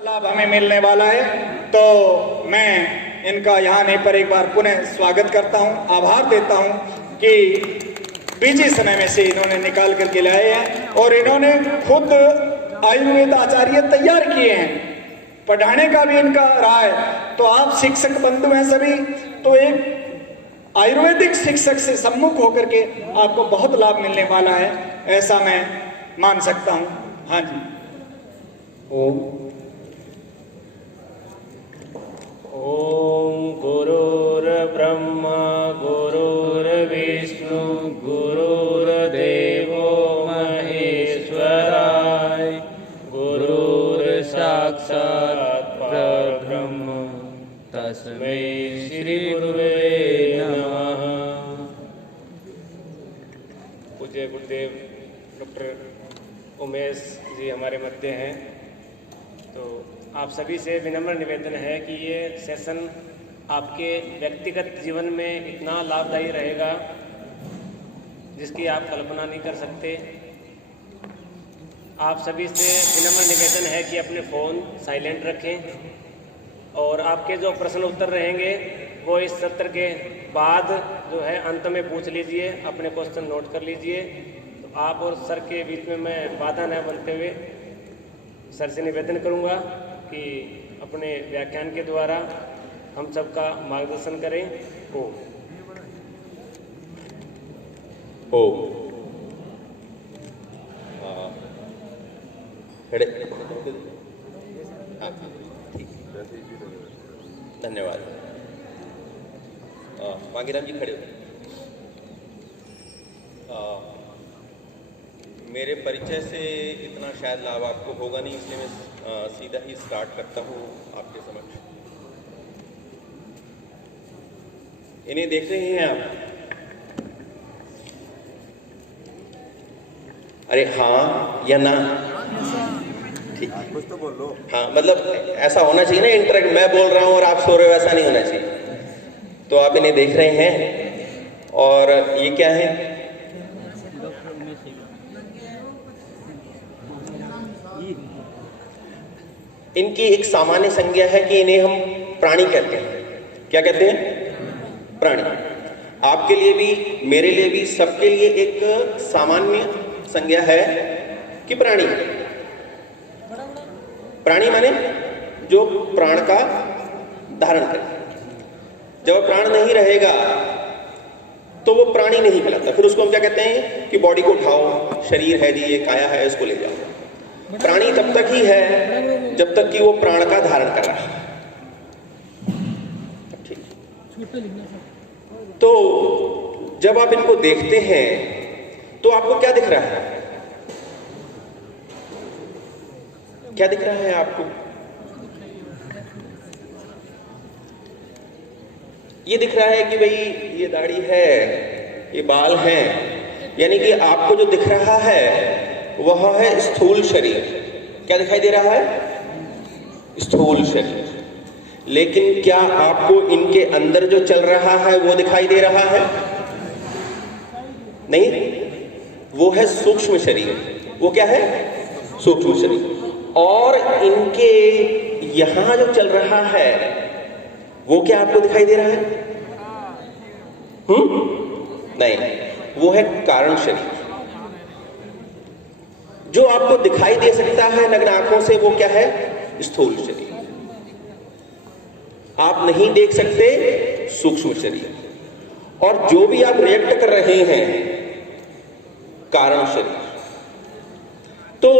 लाभ हमें मिलने वाला है। तो मैं इनका यहाँ नहीं पर एक बार पुनः स्वागत करता हूँ, आभार देता हूँ कि बीजी समय में से इन्होंने निकाल करके लाए हैं और इन्होंने खुद आयुर्वेद आचार्य तैयार किए हैं, पढ़ाने का भी इनका रहा है। तो आप शिक्षक बंधु हैं सभी, तो एक आयुर्वेदिक शिक्षक से सम्मुख होकर के आपको बहुत लाभ मिलने वाला है, ऐसा मैं मान सकता हूँ। हाँ जी। ओम गुरुर्ब्रह्मा गुरुर्विष्णु गुरुर्देवो महेश्वराय गुरुर्साक्षात् परब्रह्म तस्मै श्री गुरुवे नमः। पूज्य गुरुदेव डॉक्टर उमेश जी हमारे मध्य हैं। तो आप सभी से विनम्र निवेदन है कि ये सेशन आपके व्यक्तिगत जीवन में इतना लाभदायी रहेगा जिसकी आप कल्पना नहीं कर सकते। आप सभी से विनम्र निवेदन है कि अपने फ़ोन साइलेंट रखें और आपके जो प्रश्न उत्तर रहेंगे वो इस सत्र के बाद जो है अंत में पूछ लीजिए, अपने क्वेश्चन नोट कर लीजिए। तो आप और सर के बीच में मैं बाधा न बनते हुए सर से निवेदन करूंगा कि अपने व्याख्यान के द्वारा हम सबका मार्गदर्शन करें। धन्यवाद। मांगीराम जी खड़े हो। मेरे परिचय से इतना शायद लाभ आपको होगा नहीं, इसलिए मैं सीधा ही स्टार्ट करता हूँ आपके समक्ष। इन्हें देख रहे हैं आप? अरे हाँ या ना? ठीक है, कुछ तो बोल लो। हाँ, मतलब ऐसा होना चाहिए ना, इंटरेक्ट। मैं बोल रहा हूँ और आप सो रहे हो, ऐसा नहीं होना चाहिए। तो आप इन्हें देख रहे हैं और ये क्या है? इनकी एक सामान्य संज्ञा है कि इन्हें हम प्राणी कहते हैं। क्या कहते हैं? प्राणी। आपके लिए भी, मेरे लिए भी, सबके लिए एक सामान्य संज्ञा है कि प्राणी। प्राणी माने जो प्राण का धारण करे। जब प्राण नहीं रहेगा तो वो प्राणी नहीं कहलाता। फिर उसको हम क्या कहते हैं कि बॉडी को उठाओ, शरीर है जी, ये काया है, इसको ले जाओ। प्राणी तब तक ही है जब तक कि वो प्राण का धारण कर रहा है। ठीक। तो जब आप इनको देखते हैं तो आपको क्या दिख रहा है? क्या दिख रहा है आपको? ये दिख रहा है कि भाई ये दाढ़ी है, ये बाल हैं, यानी कि आपको जो दिख रहा है वह है स्थूल शरीर। क्या दिखाई दे रहा है? स्थूल शरीर। लेकिन क्या आपको इनके अंदर जो चल रहा है वो दिखाई दे रहा है? नहीं, वो है सूक्ष्म शरीर। वो क्या है? सूक्ष्म शरीर। और इनके यहां जो चल रहा है वो क्या आपको दिखाई दे रहा है? नहीं, वो है कारण शरीर। जो आपको दिखाई दे सकता है नग्न आंखों से वो क्या है? स्थूल शरीर। आप नहीं देख सकते, सूक्ष्म शरीर। और जो भी आप रिएक्ट कर रहे हैं, कारण शरीर। तो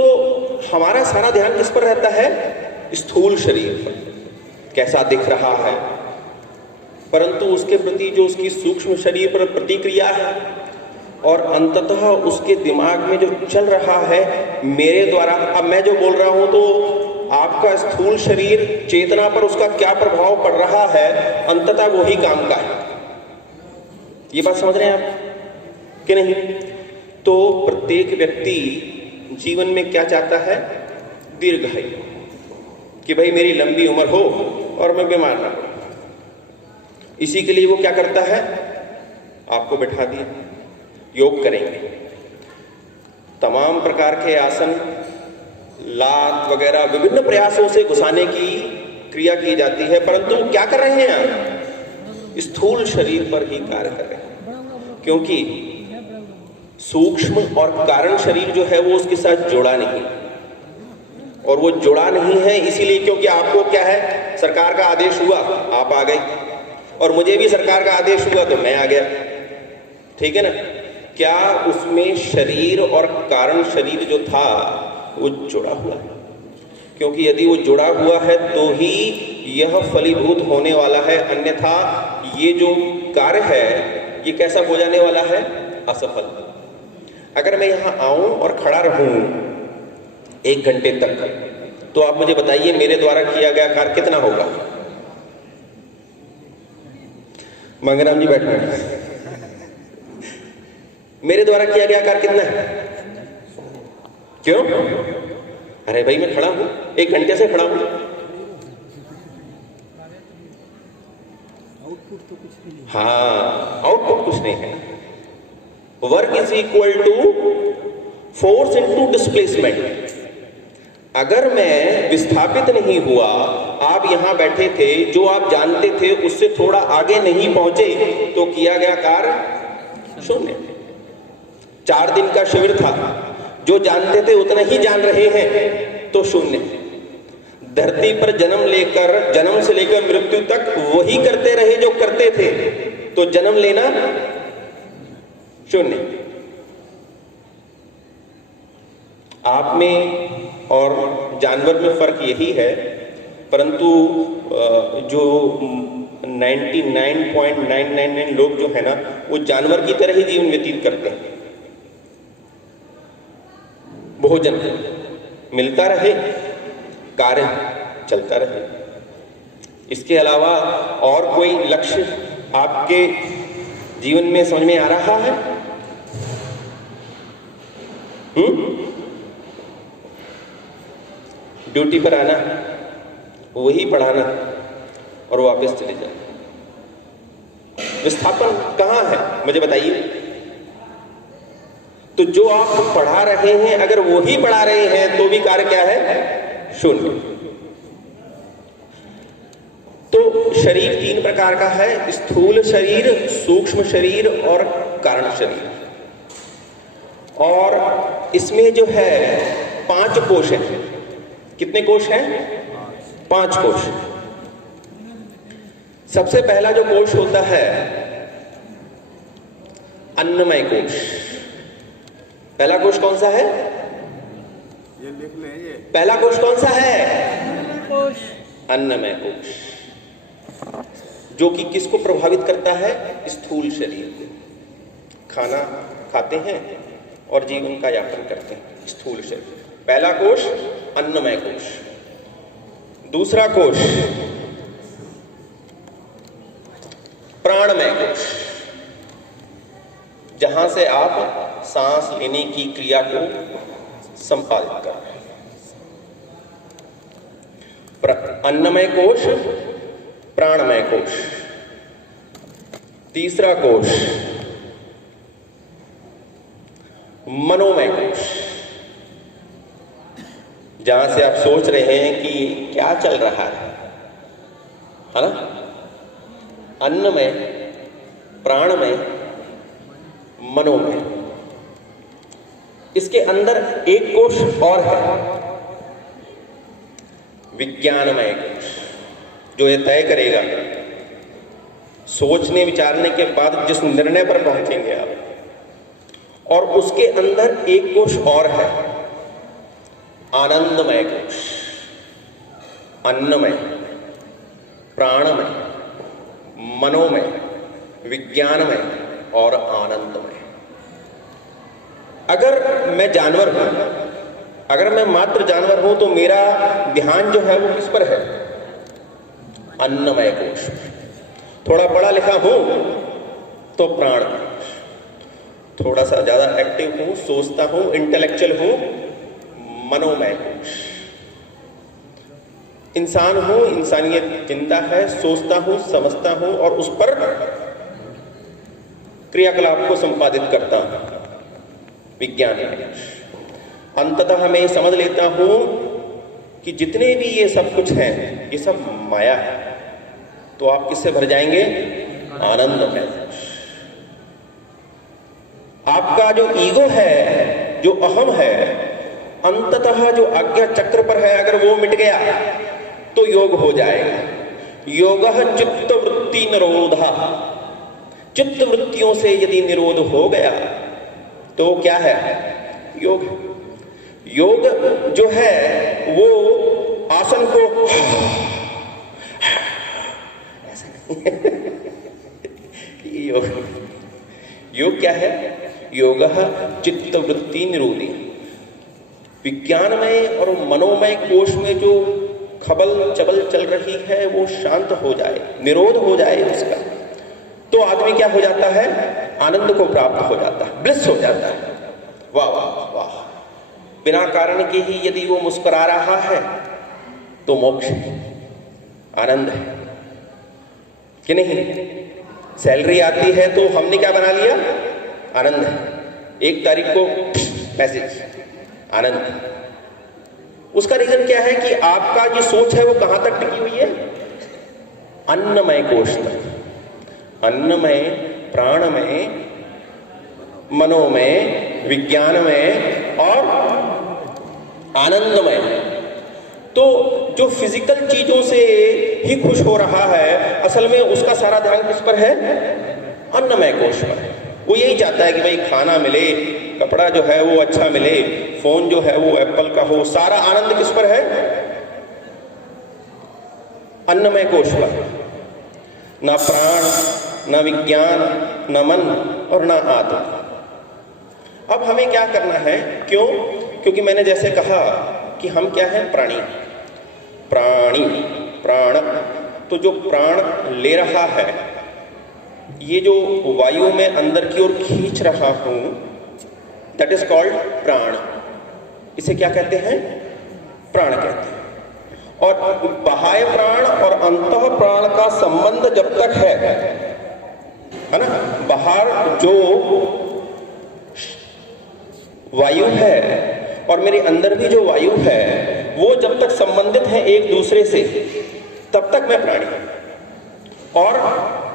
हमारा सारा ध्यान किस पर रहता है? स्थूल शरीर पर, कैसा दिख रहा है। परंतु उसके प्रति जो उसकी सूक्ष्म शरीर पर प्रतिक्रिया है और अंततः उसके दिमाग में जो चल रहा है मेरे द्वारा, अब मैं जो बोल रहा हूं तो आपका स्थूल शरीर चेतना पर उसका क्या प्रभाव पड़ रहा है, अंततः वही काम का है। ये बात समझ रहे हैं आप कि नहीं? तो प्रत्येक व्यक्ति जीवन में क्या चाहता है? दीर्घायु, कि भाई मेरी लंबी उम्र हो और मैं बीमार ना हो। इसी के लिए वो क्या करता है? आपको बैठा दिया, योग करेंगे, तमाम प्रकार के आसन लात वगैरह विभिन्न प्रयासों से घुसाने की क्रिया की जाती है, परंतु क्या कर रहे हैं आप? स्थूल शरीर पर ही कार्य कर रहे हैं, क्योंकि सूक्ष्म और कारण शरीर जो है वो उसके साथ जुड़ा नहीं, और वो जुड़ा नहीं है इसीलिए क्योंकि आपको क्या है, सरकार का आदेश हुआ आप आ गए, और मुझे भी सरकार का आदेश हुआ तो मैं आ गया, ठीक है ना। क्या उसमें शरीर और कारण शरीर जो था वो जुड़ा हुआ है? क्योंकि यदि वो जुड़ा हुआ है तो ही यह फलीभूत होने वाला है, अन्यथा ये जो कार्य है ये कैसा हो जाने वाला है? असफल। अगर मैं यहां आऊं और खड़ा रहूं 1 घंटे तक, तो आप मुझे बताइए मेरे द्वारा किया गया कार्य कितना होगा? मंगराम जी बैठे, मेरे द्वारा किया गया कार्य कितना है? क्यों? अरे भाई मैं खड़ा हूं, 1 घंटे से खड़ा हूं, हाँ आउटपुट कुछ नहीं है। Work is equal to force into displacement. अगर मैं विस्थापित नहीं हुआ, आप यहां बैठे थे, जो आप जानते थे उससे थोड़ा आगे नहीं पहुंचे, तो किया गया कार्य शून्य। 4 दिन का शिविर था, जो जानते थे उतना ही जान रहे हैं तो शून्य। धरती पर जन्म से लेकर मृत्यु तक वही करते रहे जो करते थे, तो जन्म लेना शून्य। आप में और जानवर में फर्क यही है, परंतु जो 99.999 लोग जो है ना, वो जानवर की तरह ही जीवन व्यतीत करते हैं। भोजन मिलता रहे, कार्य चलता रहे, इसके अलावा और कोई लक्ष्य आपके जीवन में समझ में आ रहा है? ड्यूटी पर आना, वही पढ़ाना और वापस चले जाना। विस्थापन कहां है मुझे बताइए? तो जो आप पढ़ा रहे हैं, अगर वो ही पढ़ा रहे हैं तो भी कार्य क्या है? शून्य। तो शरीर 3 प्रकार का है, स्थूल शरीर, सूक्ष्म शरीर और कारण शरीर। और इसमें जो है 5 कोश हैं। कितने कोश हैं? 5 कोश। सबसे पहला जो कोश होता है अन्नमय कोश। पहला कोश कौन सा है? ये लिख लें। ये पहला कोश कौन सा है? अन्नमय कोश, जो कि किसको प्रभावित करता है? स्थूल शरीर को। खाना खाते हैं और जीवन का यापन करते हैं, स्थूल शरीर। पहला कोश अन्नमय कोश। दूसरा कोश प्राणमय कोश, जहां से आप सांस लेने की क्रिया को संपादित कर रहे हैं। अन्नमय कोश, प्राणमय कोश। तीसरा कोश मनोमय कोश, जहां से आप सोच रहे हैं कि क्या चल रहा है ना? अन्नमय, प्राणमय, मनोमय। इसके अंदर एक कोश और है, विज्ञानमय कोश, जो ये तय करेगा, सोचने विचारने के बाद जिस निर्णय पर पहुंचेंगे आप। और उसके अंदर एक कोश और है, आनंदमय कोश। अन्नमय, प्राणमय, मनोमय, विज्ञानमय और आनंदमय। अगर मैं जानवर हूं, अगर मैं मात्र जानवर हूं, तो मेरा ध्यान जो है वो किस पर है? अन्नमय कोश। थोड़ा पढ़ा लिखा हूं तो प्राण कोश। थोड़ा सा ज्यादा एक्टिव हूं, सोचता हूं, इंटेलेक्चुअल हूं, मनोमय कोश। इंसान हूं, इंसानियत जिंदा है, सोचता हूं, समझता हूं और उस पर क्रियाकलाप को संपादित करता हूं, विज्ञानमय कोश। अंततः मैं समझ लेता हूं कि जितने भी ये सब कुछ है ये सब माया है, तो आप किससे भर जाएंगे? आनंद में। आपका जो ईगो है, जो अहम है, अंततः जो आज्ञा चक्र पर है, अगर वो मिट गया तो योग हो जाएगा। योगः चित्त वृत्ति निरोधा। चित्त वृत्तियों से यदि निरोध हो गया तो क्या है? योग। योग जो है वो आसन को योग। योग क्या है? योगः चित्त वृत्ति निरोधी। विज्ञानमय और मनोमय कोश में जो खबल चबल चल रही है वो शांत हो जाए, निरोध हो जाए उसका, तो आदमी क्या हो जाता है? आनंद को प्राप्त हो जाता है, ब्लिस हो जाता है। वाह वाह वाह। बिना कारण के ही यदि वो मुस्कुरा रहा है तो मोक्ष है, आनंद है कि नहीं? सैलरी आती है तो हमने क्या बना लिया? आनंद है। 1 तारीख को मैसेज, आनंद। उसका रीजन क्या है कि आपका जो सोच है वो कहां तक टिकी हुई है? अन्नमय कोश तक। अन्नमय, प्राणमय, मनोमय, विज्ञानमय और आनंदमय। तो जो फिजिकल चीजों से ही खुश हो रहा है, असल में उसका सारा ध्यान किस पर है? अन्नमय कोश पर। वो यही चाहता है कि भाई खाना मिले, कपड़ा जो है वो अच्छा मिले, फोन जो है वो एप्पल का हो। सारा आनंद किस पर है? अन्नमय कोश पर। ना प्राण, ना विज्ञान, ना मन और ना आत्मा। अब हमें क्या करना है? क्यों? क्योंकि मैंने जैसे कहा कि हम क्या है? प्राणी। प्राणी, प्राण। तो जो प्राण ले रहा है, ये जो वायु में अंदर की ओर खींच रहा हूं, दैट इज कॉल्ड प्राण। इसे क्या कहते हैं? प्राण कहते हैं। और बाह्य प्राण और अंतः प्राण का संबंध जब तक है ना, बाहर जो वायु है और मेरे अंदर भी जो वायु है, वो जब तक संबंधित है एक दूसरे से, तब तक मैं प्राणी हूं। और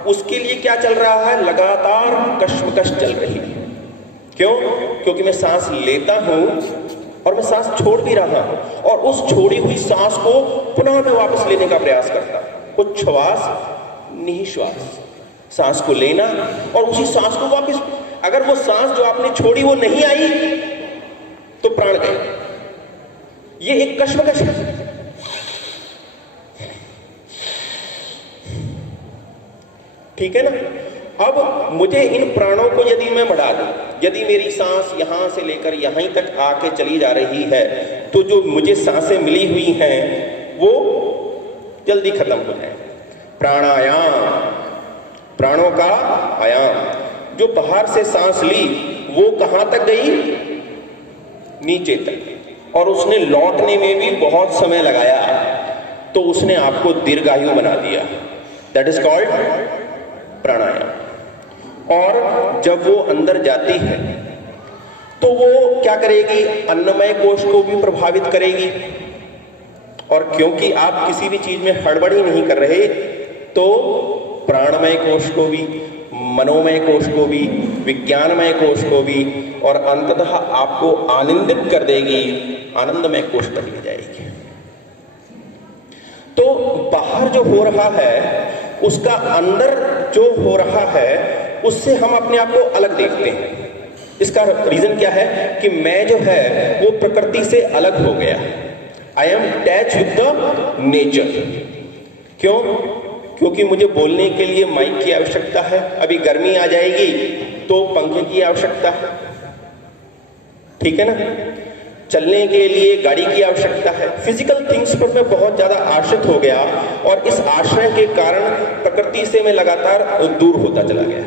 उसके लिए क्या चल रहा है? लगातार कश्मकश चल रही है। क्यों? क्योंकि मैं सांस लेता हूं और मैं सांस छोड़ भी रहा हूं, और उस छोड़ी हुई सांस को पुनः मैं वापस लेने का प्रयास करता हूं। उच्छ्वास निःश्वास, सांस को लेना और उसी सांस को वापस। अगर वो सांस जो आपने छोड़ी वो नहीं आई तो प्राण गए। ये एक कश्मकश है। ठीक है ना? अब मुझे इन प्राणों को यदि मैं बढ़ा दूं, यदि मेरी सांस यहां से लेकर यहीं तक आके चली जा रही है, तो जो मुझे सांसें मिली हुई हैं वो जल्दी खत्म हो जाए। प्राणायाम, प्राणों का आयाम। जो बाहर से सांस ली वो कहां तक गई? नीचे तक। और उसने लौटने में भी बहुत समय लगाया, तो उसने आपको दीर्घायु बना दिया। दैट इज कॉल्ड प्राणायाम। और जब वो अंदर जाती है तो वो क्या करेगी? अन्नमय कोश को भी प्रभावित करेगी। और क्योंकि आप किसी भी चीज में हड़बड़ी नहीं कर रहे, तो प्राणमय कोश को भी, मनोमय कोश को भी, विज्ञानमय कोश को भी, और अंततः आपको आनंदित कर देगी, आनंदमय कोश तक ले जाएगी। तो बाहर जो हो रहा है उसका अंदर जो हो रहा है उससे हम अपने आप को अलग देखते हैं। इसका रीजन क्या है कि मैं जो है वो प्रकृति से अलग हो गया। I am attach with the nature. क्यों? क्योंकि मुझे बोलने के लिए माइक की आवश्यकता है, अभी गर्मी आ जाएगी तो पंखे की आवश्यकता है, ठीक है ना? चलने के लिए गाड़ी की आवश्यकता है। फिजिकल थिंग्स पर मैं बहुत ज्यादा आश्रित हो गया, और इस आश्रय के कारण प्रकृति से मैं लगातार दूर होता चला गया।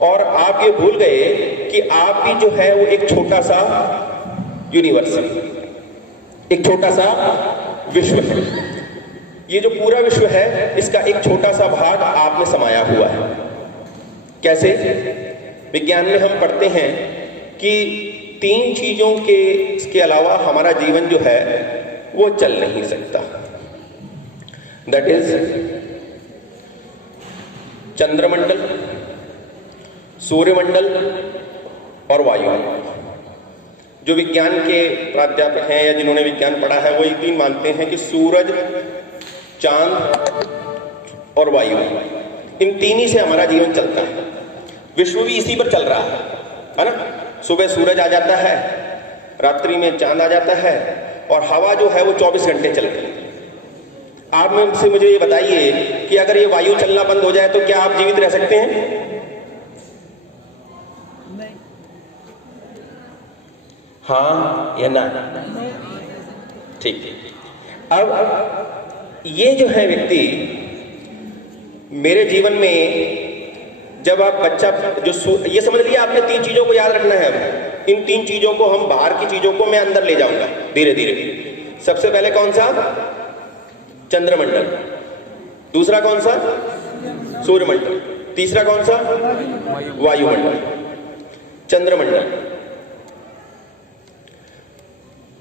और आप ये भूल गए कि आप भी जो है वो एक छोटा सा यूनिवर्स है, एक छोटा सा विश्व है। ये जो पूरा विश्व है इसका एक छोटा सा भाग आप में समाया हुआ है। कैसे? विज्ञान में हम पढ़ते हैं कि तीन चीजों के अलावा हमारा जीवन जो है वो चल नहीं सकता। दैट इज चंद्रमंडल, सूर्यमंडल और वायुमंडल। जो विज्ञान के प्राध्यापक हैं या जिन्होंने विज्ञान पढ़ा है वो ये तीन मानते हैं कि सूरज, चांद और वायु, इन तीन ही से हमारा जीवन चलता है। विश्व भी इसी पर चल रहा है ना। सुबह सूरज आ जाता है, रात्रि में चांद आ जाता है और हवा जो है वो 24 घंटे चल रही है। आप मुझसे मुझे ये बताइए कि अगर ये वायु चलना बंद हो जाए तो क्या आप जीवित रह सकते हैं? हाँ या ना? ठीक। अब ये जो है व्यक्ति मेरे जीवन में, जब आप बच्चा ये समझ लिया आपने, तीन चीजों को याद रखना है। इन तीन चीजों को, हम बाहर की चीजों को मैं अंदर ले जाऊंगा धीरे धीरे। सबसे पहले कौन सा? चंद्रमंडल। दूसरा कौन सा? सूर्यमंडल। तीसरा कौन सा? वायुमंडल। चंद्रमंडल,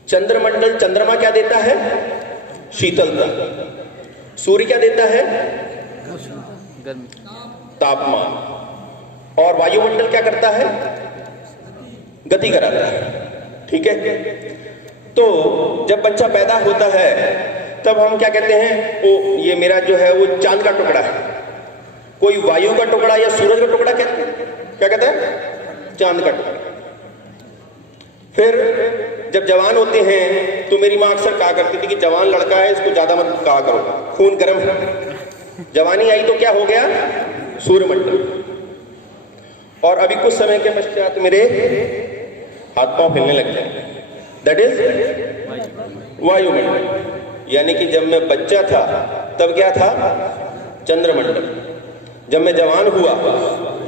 चंद्रमंडल, चंद्रमा क्या देता है? शीतलता। सूर्य क्या देता है? तापमान। और वायुमंडल क्या करता है? गति कराता है। ठीक है। तो जब बच्चा पैदा होता है तब हम क्या कहते हैं? ओ ये मेरा जो है वो चांद का टुकड़ा है। कोई वायु का टुकड़ा या सूरज का टुकड़ा कहते हैं, क्या कहते हैं? चांद का टुकड़ा। फिर जब जवान होते हैं तो मेरी माँ अक्सर कहा करती थी कि जवान लड़का है, इसको ज्यादा मत कहा करो, खून गर्म है। जवानी आई तो क्या हो गया? सूर्यमंडल। और अभी कुछ समय के पश्चात मेरे हाथ पांव हिलने लग गए, दैट इज वायुमंडल। यानी कि जब मैं बच्चा था तब क्या था? चंद्रमंडल। जब मैं जवान हुआ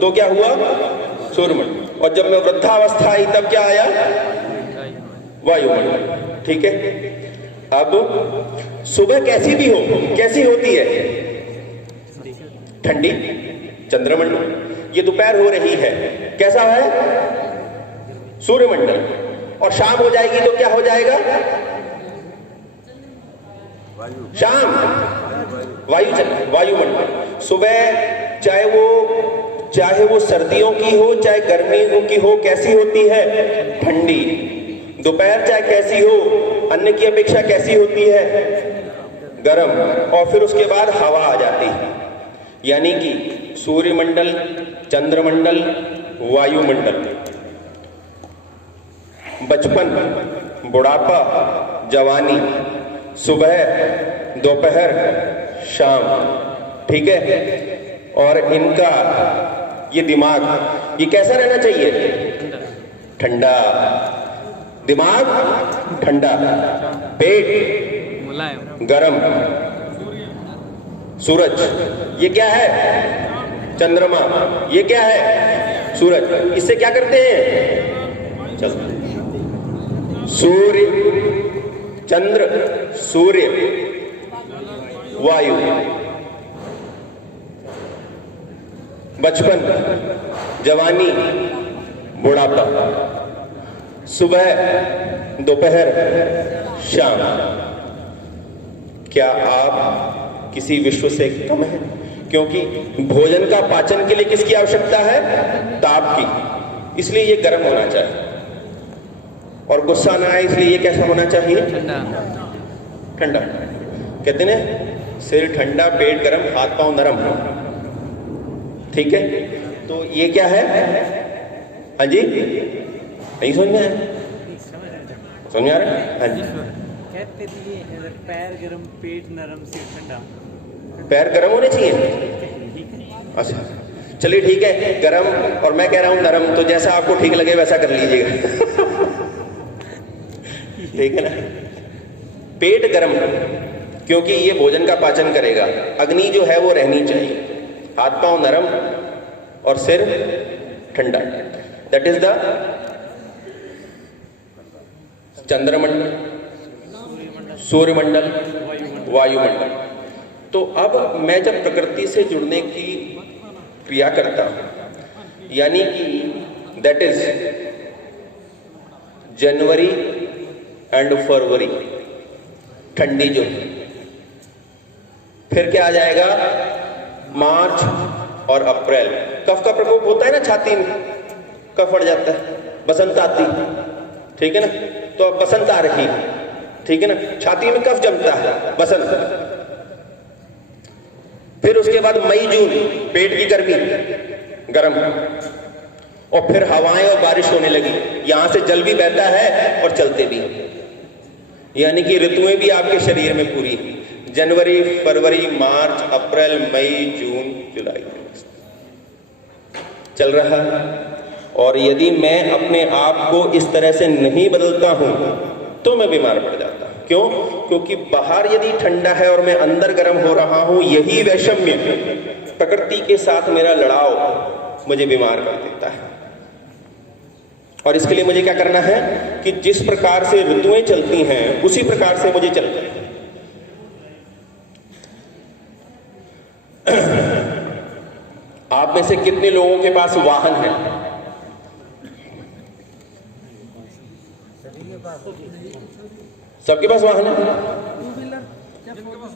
तो क्या हुआ? सूर्यमंडल। और जब मैं वृद्धावस्था आई तब क्या आया? वायुमंडल। ठीक है। अब सुबह कैसी भी हो, कैसी होती है? ठंडी, चंद्रमंडल। ये दोपहर हो रही है, कैसा है? सूर्यमंडल। और शाम हो जाएगी तो क्या हो जाएगा? शाम, वायुमंडल। सुबह चाहे वो सर्दियों की हो चाहे गर्मियों की हो, कैसी होती है? ठंडी। दोपहर चाहे कैसी हो, अन्य की अपेक्षा कैसी होती है? गर्म। और फिर उसके बाद हवा आ जाती है। यानी कि सूर्यमंडल, चंद्रमंडल, वायुमंडल, बचपन, बुढ़ापा, जवानी, सुबह, दोपहर, शाम। ठीक है। और इनका ये दिमाग, ये कैसा रहना चाहिए? ठंडा। दिमाग ठंडा, पेट मुलायम, गरम। सूरज, ये क्या है? चंद्रमा। ये क्या है? सूरज। इससे क्या करते हैं? चलो, सूर्य, चंद्र, सूर्य, वायु, बचपन, जवानी, बुढ़ापा, सुबह, दोपहर, शाम। क्या आप किसी विश्व से कम हैं? क्योंकि भोजन का पाचन के लिए किसकी आवश्यकता है? ताप की। इसलिए ये गर्म होना चाहिए। और गुस्सा ना आए इसलिए ये कैसा होना चाहिए? ठंडा। कहते हैं सिर ठंडा, पेट गरम, हाथ पांव नरम हो। ठीक है। तो ये क्या है? हाँ जी, नहीं समझ में आया? समझ में आ रहा है? हाँ जी। कहते थे पैर गरम, पेट नरम, सिर ठंडा। पैर गरम होने चाहिए? अच्छा, चलिए ठीक है, गरम और मैं कह रहा हूं नरम, तो जैसा आपको ठीक लगे वैसा कर लीजिएगा। ठीक है ना। पेट गरम क्योंकि ये भोजन का पाचन करेगा। अग्नि जो है वो रहनी चाहिए। हाथ पांव नरम और सिर ठंडा। दैट इज द चंद्रमंडल, सूर्यमंडल, वायुमंडल। तो अब मैं जब प्रकृति से जुड़ने की क्रिया करता हूं, यानी कि दैट इज जनवरी एंड फरवरी ठंडी जून, फिर क्या आ जाएगा मार्च और अप्रैल। कफ का प्रकोप होता है ना, छाती में कफ अड़ जाता है, बसंत आती, ठीक है ना, तो अब बसंत आ रही, ठीक है ना, छाती में कफ जमता है, बसंत। फिर उसके बाद मई जून पेट की गर्मी, गर्म, और फिर हवाएं और बारिश होने लगी, यहां से जल भी बहता है और चलते भी, यानी कि ऋतुएं भी आपके शरीर में पूरी, जनवरी, फरवरी, मार्च, अप्रैल, मई, जून, जुलाई चल रहा है। और यदि मैं अपने आप को इस तरह से नहीं बदलता हूं तो मैं बीमार पड़ जाता हूं। क्यों? क्योंकि बाहर यदि ठंडा है और मैं अंदर गर्म हो रहा हूं, यही वैषम्य, प्रकृति के साथ मेरा लड़ाव मुझे बीमार कर देता है। और इसके लिए मुझे क्या करना है कि जिस प्रकार से ऋतुएं चलती हैं उसी प्रकार से मुझे चलना है। आप में से कितने लोगों के पास वाहन है? सबके पास वाहन है?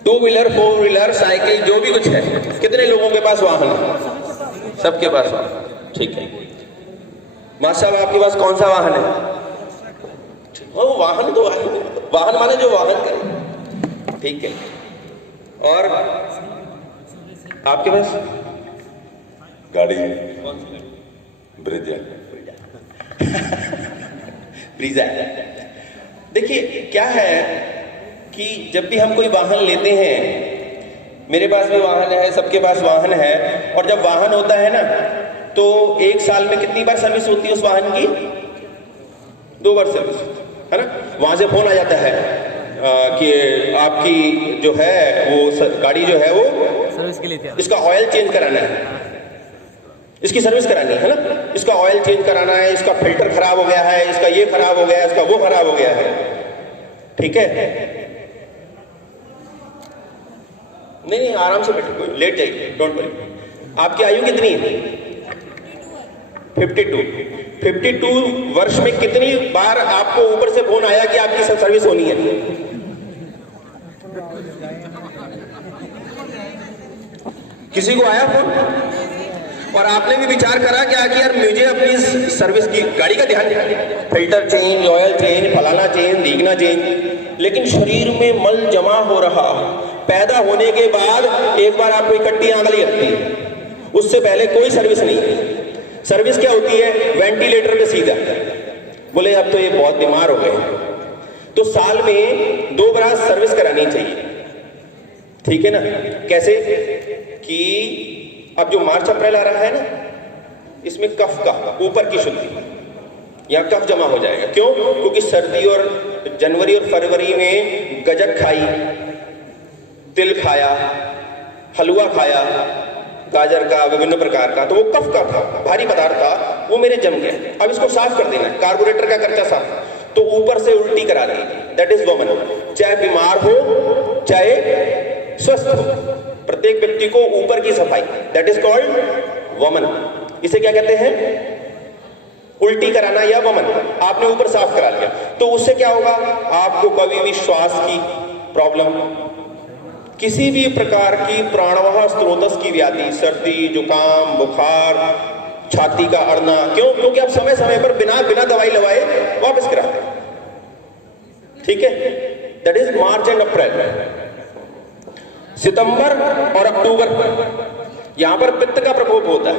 2 व्हीलर, 4 व्हीलर, साइकिल, जो भी कुछ है, कितने लोगों के पास वाहन है? सबके पास वाहन, ठीक है। मास्टर साहब, आपके पास कौन सा वाहन है? वो वाहन तो वाहन माने जो वाहन करे, ठीक है। और आपके पास गाड़ी ब्रिजा ब्रीजा। देखिए क्या है कि जब भी हम कोई वाहन लेते हैं, मेरे पास भी वाहन है, सबके पास वाहन है, और जब वाहन होता है ना तो 1 साल में कितनी बार सर्विस होती है उस वाहन की? 2 बार सर्विस है ना। वहां से फोन आ जाता है कि आपकी जो है वो गाड़ी जो है वो सर्विस के लिए इसका ऑयल चेंज कराना है, इसकी सर्विस करानी है ना, इसका ऑयल चेंज कराना है, इसका फिल्टर खराब हो गया है, इसका ये खराब हो गया है, इसका वो खराब हो गया है, ठीक है। नहीं, आराम से बैठो, कोई लेट जाइए, डोंट वरी। आपकी आयु कितनी है? 52 वर्ष में कितनी बार आपको ऊपर से फोन आया कि आपकी सर्विस होनी है? किसी को आया फोन? और आपने भी विचार करा क्या कि यार मुझे अपनी सर्विस की, गाड़ी का ध्यान, फिल्टर चेंज, ऑयल चेंज, फलाना चेंज, ढीकना चेंज, लेकिन शरीर में मल जमा हो रहा। पैदा होने के बाद एक बार आपको इकट्ठी आंगली लगती है, उससे पहले कोई सर्विस नहीं। सर्विस क्या होती है? वेंटिलेटर पे सीधा, बोले अब तो ये बहुत बीमार हो गए, तो साल में 2 बार सर्विस करानी चाहिए, ठीक है ना। कैसे कि अब जो मार्च अप्रैल आ रहा है ना, इसमें कफ का ऊपर की शुद्धि, यहां कफ जमा हो जाएगा। क्यों? क्योंकि सर्दी और जनवरी और फरवरी में गजक खाई, तिल खाया, हलवा खाया, गाजर का, विभिन्न प्रकार का, तो वो कफ का था, भारी पदार्थ था, वो मेरे जम गया। अब इसको साफ कर देना है, कार्बोरेटर का खर्चा साफ, तो ऊपर से उल्टी करा दी, दैट इज वमन। चाहे बीमार हो चाहे स्वस्थ हो, प्रत्येक व्यक्ति को ऊपर की सफाई, दैट इज कॉल्ड वमन। इसे क्या कहते हैं? उल्टी कराना या वमन। आपने ऊपर साफ करा लिया तो उससे क्या होगा? आपको कभी भी श्वास की प्रॉब्लम, किसी भी प्रकार की प्राणवाह स्रोतस की व्याधि, सर्दी, जुकाम, बुखार, छाती का अड़ना, क्यों? क्योंकि आप समय समय पर बिना दवाई लगाए वापस कराते हैं, ठीक है। That is March and April. सितंबर और अक्टूबर यहां पर पित्त का प्रकोप होता है,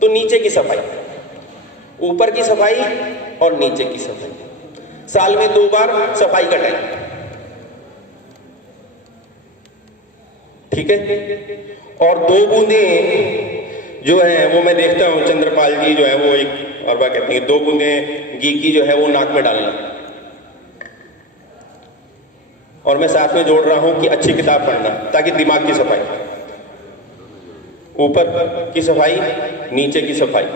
तो नीचे की सफाई, ऊपर की सफाई और नीचे की सफाई, साल में 2 बार सफाई का टाइम, ठीक है। और 2 बूंदे जो है वो मैं देखता हूं, चंद्रपाल जी जो है वो एक और बात कहते हैं, 2 बूंदे घी की जो है वो नाक में डालना। और मैं साथ में जोड़ रहा हूं कि अच्छी किताब पढ़ना, ताकि दिमाग की सफाई, ऊपर की सफाई, नीचे की सफाई,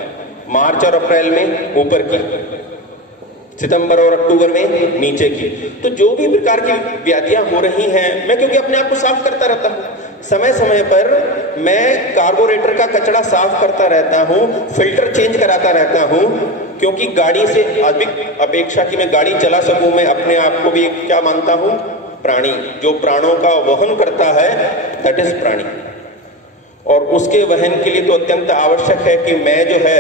मार्च और अप्रैल में ऊपर की, सितंबर और अक्टूबर में नीचे की। तो जो भी प्रकार की व्याधियां हो रही हैं, मैं क्योंकि अपने आप को साफ करता रहता हूं, समय समय पर मैं कार्बोरेटर का कचरा साफ करता रहता हूँ, फिल्टर चेंज कराता रहता हूँ, क्योंकि गाड़ी से अधिक अपेक्षा कि मैं गाड़ी चला सकूं, मैं अपने आप को भी क्या मानता हूँ, प्राणी। जो प्राणों का वहन करता है दैट इज प्राणी, और उसके वहन के लिए तो अत्यंत आवश्यक है कि मैं जो है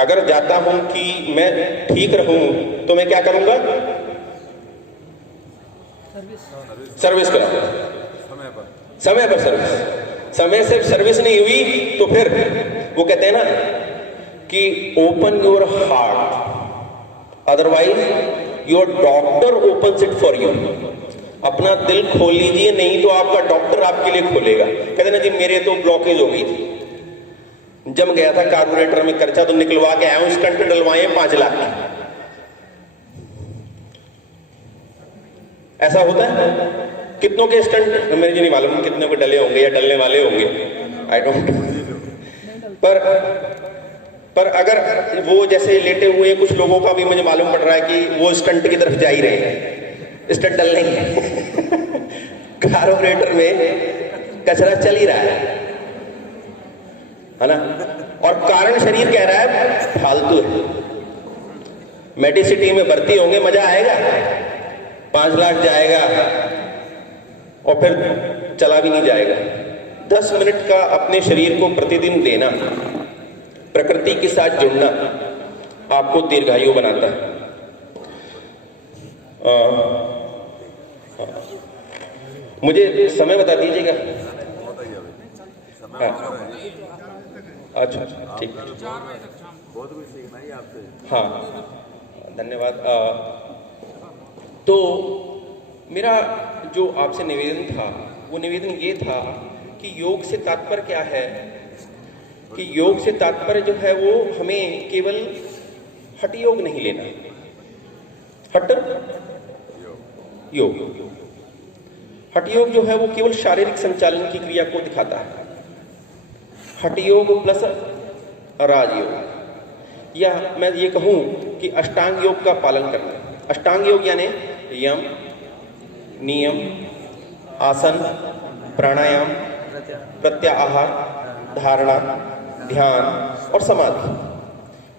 अगर जाता हूं कि मैं ठीक रहूं तो मैं क्या करूंगा, सर्विस कराऊंगा, समय पर सर्विस। समय से सर्विस नहीं हुई तो फिर वो कहते हैं ना कि open your heart, otherwise your doctor opens it for you. अपना दिल खोल लीजिए, नहीं तो आपका डॉक्टर आपके लिए खोलेगा। कहते ना जी मेरे तो ब्लॉकेज हो गई थी, जम गया था कार्बोरेटर में, खर्चा तो निकलवा के आया हूं, स्टंट डलवाए 5 लाख की। ऐसा होता है? कितनों के स्टंट मेरे जी नहीं मालूम, कितनों के डले होंगे या डलने वाले होंगे, आई डोंट। पर अगर वो जैसे लेटे हुए कुछ लोगों का भी मुझे मालूम पड़ रहा है कि वो स्टंट की तरफ जा ही रहे हैं, स्टंट डल नहीं है। कार्बोरेटर में कचरा चल ही रहा है ना, और कारण शरीर कह रहा है फालतू है। मेडिसिटी में भर्ती होंगे, मजा आएगा, 5 लाख जाएगा और फिर चला भी नहीं जाएगा। 10 मिनट का अपने शरीर को प्रतिदिन देना, प्रकृति के साथ जुड़ना आपको दीर्घायु बनाता है। मुझे समय बता दीजिएगा। अच्छा ठीक है, हाँ धन्यवाद। तो मेरा जो आपसे निवेदन था वो निवेदन ये था कि योग से तात्पर्य क्या है, कि योग से तात्पर्य जो है वो हमें केवल हठ योग नहीं लेना, हठ योग, हठ योग जो है वो केवल शारीरिक संचालन की क्रिया को दिखाता है। हठ योग प्लस राजयोग, या मैं ये कहूं कि अष्टांग योग का पालन करना। अष्टांग योग यानी यम, नियम, आसन, प्राणायाम, प्रत्याहार, धारणा, ध्यान और समाधि,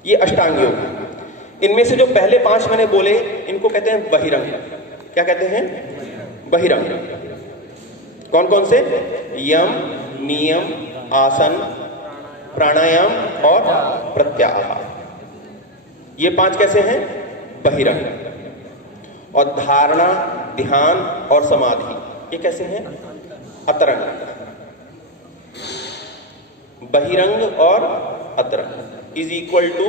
ये अष्टांग योग। इनमें से जो पहले 5 मैंने बोले इनको कहते हैं बहिरंग। क्या कहते हैं? बहिरंग। कौन कौन से? यम, नियम, आसन, प्राणायाम और प्रत्याहार, ये 5 कैसे हैं? बहिरंग। और धारणा, ध्यान और समाधि ये कैसे हैं? अतरंग। बहिरंग और अतरंग इज इक्वल टू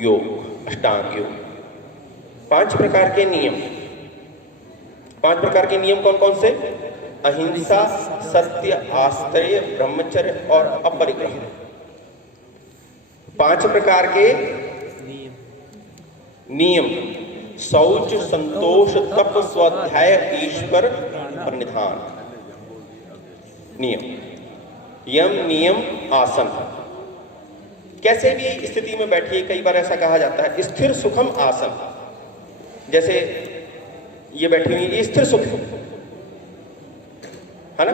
योग, अष्टांग योग। 5 प्रकार के नियम। 5 प्रकार के नियम कौन कौन से? अहिंसा, सत्य, आस्तेय, ब्रह्मचर्य और अपरिग्रह। 5 प्रकार के नियम, शौच, संतोष, तप, स्वाध्याय, ईश्वर प्रणिधान। नियम, यम, नियम, आसन। कैसे भी स्थिति में बैठिए, कई बार ऐसा कहा जाता है स्थिर सुखम आसन। जैसे ये बैठी हुई, ये स्थिर सुख है ना।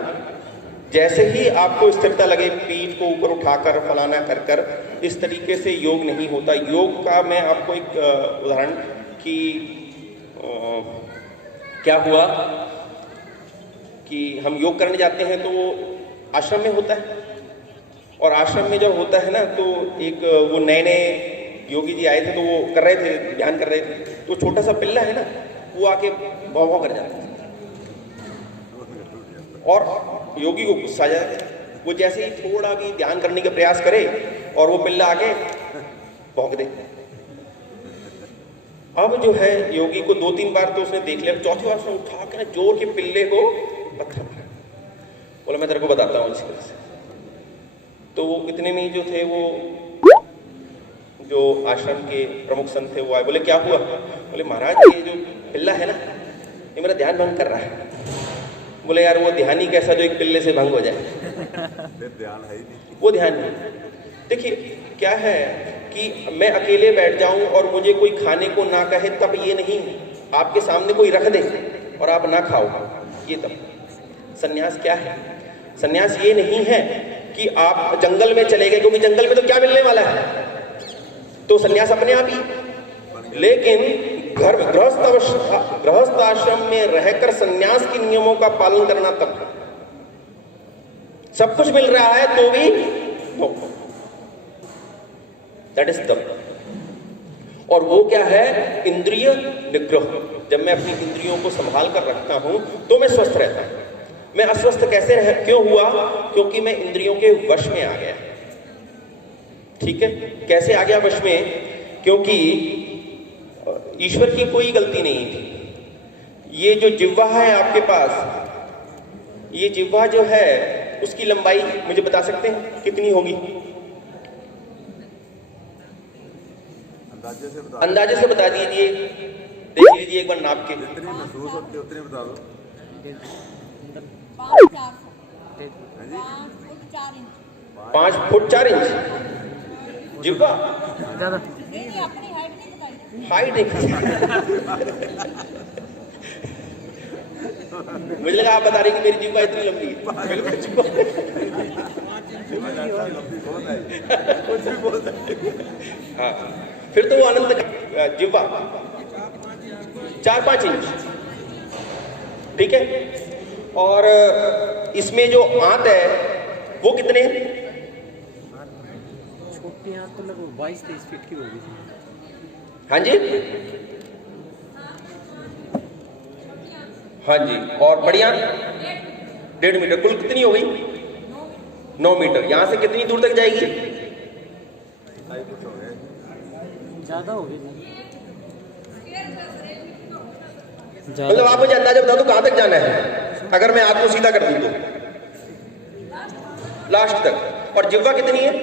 जैसे ही आपको स्थिरता लगे, पीठ को ऊपर उठाकर फलाना कर कर, इस तरीके से योग नहीं होता। योग का मैं आपको एक उदाहरण कि क्या हुआ कि हम योग करने जाते हैं तो वो आश्रम में होता है, और आश्रम में जब होता है ना तो एक वो नए नए योगी जी आए थे तो वो कर रहे थे, ध्यान कर रहे थे, तो छोटा सा पिल्ला है ना वो आके भौं भौं कर जाता है और योगी को गुस्सा आ जाता है। वो जैसे ही थोड़ा भी ध्यान करने का प्रयास करे और वो पिल्ला आके भौंक दे। अब जो है योगी को 2-3 बार तो उसने देख लिया, चौथी बार उसने उठा के ना जोर के पिल्ले को पत्थर मारा। बोला मैं तेरे को बताता हूँ इस तरह से। तो वो इतने में ही जो थे, वो जो आश्रम के प्रमुख संत थे वो आए, बोले क्या हुआ? बोले महाराज ये जो पिल्ला है ना ये मेरा ध्यान भंग कर रहा है। बोले यार वो ध्यान ही कैसा जो एक पिल्ले से भंग हो जाए, ध्यान है ही नहीं, वो ध्यान नहीं। देखिए क्या है कि मैं अकेले बैठ जाऊं और मुझे कोई खाने को ना कहे तब ये नहीं, आपके सामने कोई रख दे और आप ना खाओ, ये तब। सन्यास क्या है? सन्यास ये नहीं है कि आप जंगल में चले गए, क्योंकि जंगल में तो क्या मिलने वाला है, तो सन्यास अपने आप ही। लेकिन गृहस्थ आश्रम में रहकर सन्यास के नियमों का पालन करना तब है। सब कुछ मिल रहा है तो भी नो, दैट इज तब। और वो क्या है? इंद्रिय निग्रह। जब मैं अपनी इंद्रियों को संभाल कर रखता हूं तो मैं स्वस्थ रहता हूं। मैं अस्वस्थ क्यों हुआ? क्योंकि मैं इंद्रियों के वश में आ गया। ठीक है, कैसे आ गया वश में? क्योंकि ईश्वर की कोई गलती नहीं थी। ये जो जिह्वा है आपके पास, ये जिह्वा जो है उसकी लंबाई मुझे बता सकते हैं कितनी होगी? अंदाजे से बता दीजिए, देख लीजिए एक बार नाप के। जितनी महसूस होती है उतनी बता दो। 5 फुट 4 इंच जिह्वा। हाइट देखिए। मुझे लगा आप बता रहे कि मेरी जिह्वा इतनी लंबी है। कुछ भी बोल सकते। हाँ, फिर तो वो अनंत जिह्वा 4-5 इंच। ठीक है, और इसमें जो आंत है वो कितने? छोटी आंत तो लगभग 22-23 फीट की होगी। हाँ जी, हाँ जी। और बड़ी आंत 1.5 मीटर। कुल कितनी हो गई? 9 मीटर। यहां से कितनी दूर तक जाएगी? ज्यादा होगी। मतलब आप मुझे अंदाजा बताओ तो कहां तक जाना है? अगर मैं हाथ को सीधा कर दूं तो लास्ट तक। और जिह्वा कितनी है?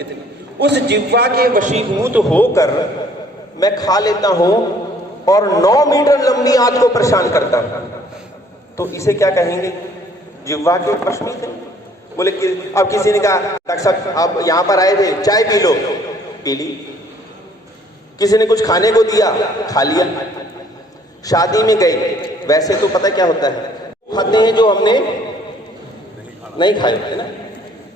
इतनी। उस जिह्वा के वशीभूत होकर मैं खा लेता हूं और 9 मीटर लंबी आंत को परेशान करता हूं, तो इसे क्या कहेंगे? जिह्वा के वश में थे। बोले कि अब किसी ने कहा डॉक्टर साहब आप यहां पर आए थे, चाय पी लो, पी ली। किसी ने कुछ खाने को दिया, खा लिया। शादी में गए, वैसे तो पता क्या होता है, खाते हैं जो हमने नहीं खाए होते ना।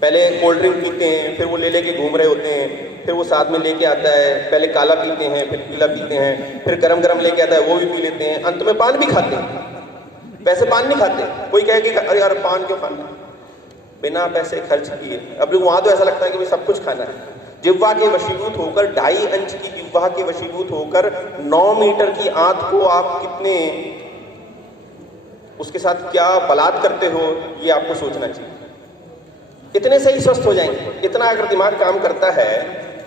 पहले कोल्ड ड्रिंक पीते हैं, फिर वो ले लेके घूम रहे होते हैं, फिर वो साथ में लेके आता है। पहले काला पीते हैं, फिर पीला पीते हैं, फिर गरम गरम लेके आता है, वो भी पी लेते हैं, अंत में पान भी खाते हैं। वैसे पान नहीं खाते। कोई कहे कि अरे यार पान क्यों खाना, बिना पैसे खर्च किए। अब वहां तो ऐसा लगता है कि भाई सब कुछ खाना है। जिह्वा के वशीभूत होकर, 2.5 इंच की जिह्वा के वशीभूत होकर 9 मीटर की आंत को आप कितने उसके साथ क्या बलात् करते हो, ये आपको सोचना चाहिए। इतने से ही स्वस्थ हो जाएंगे। इतना अगर दिमाग काम करता है,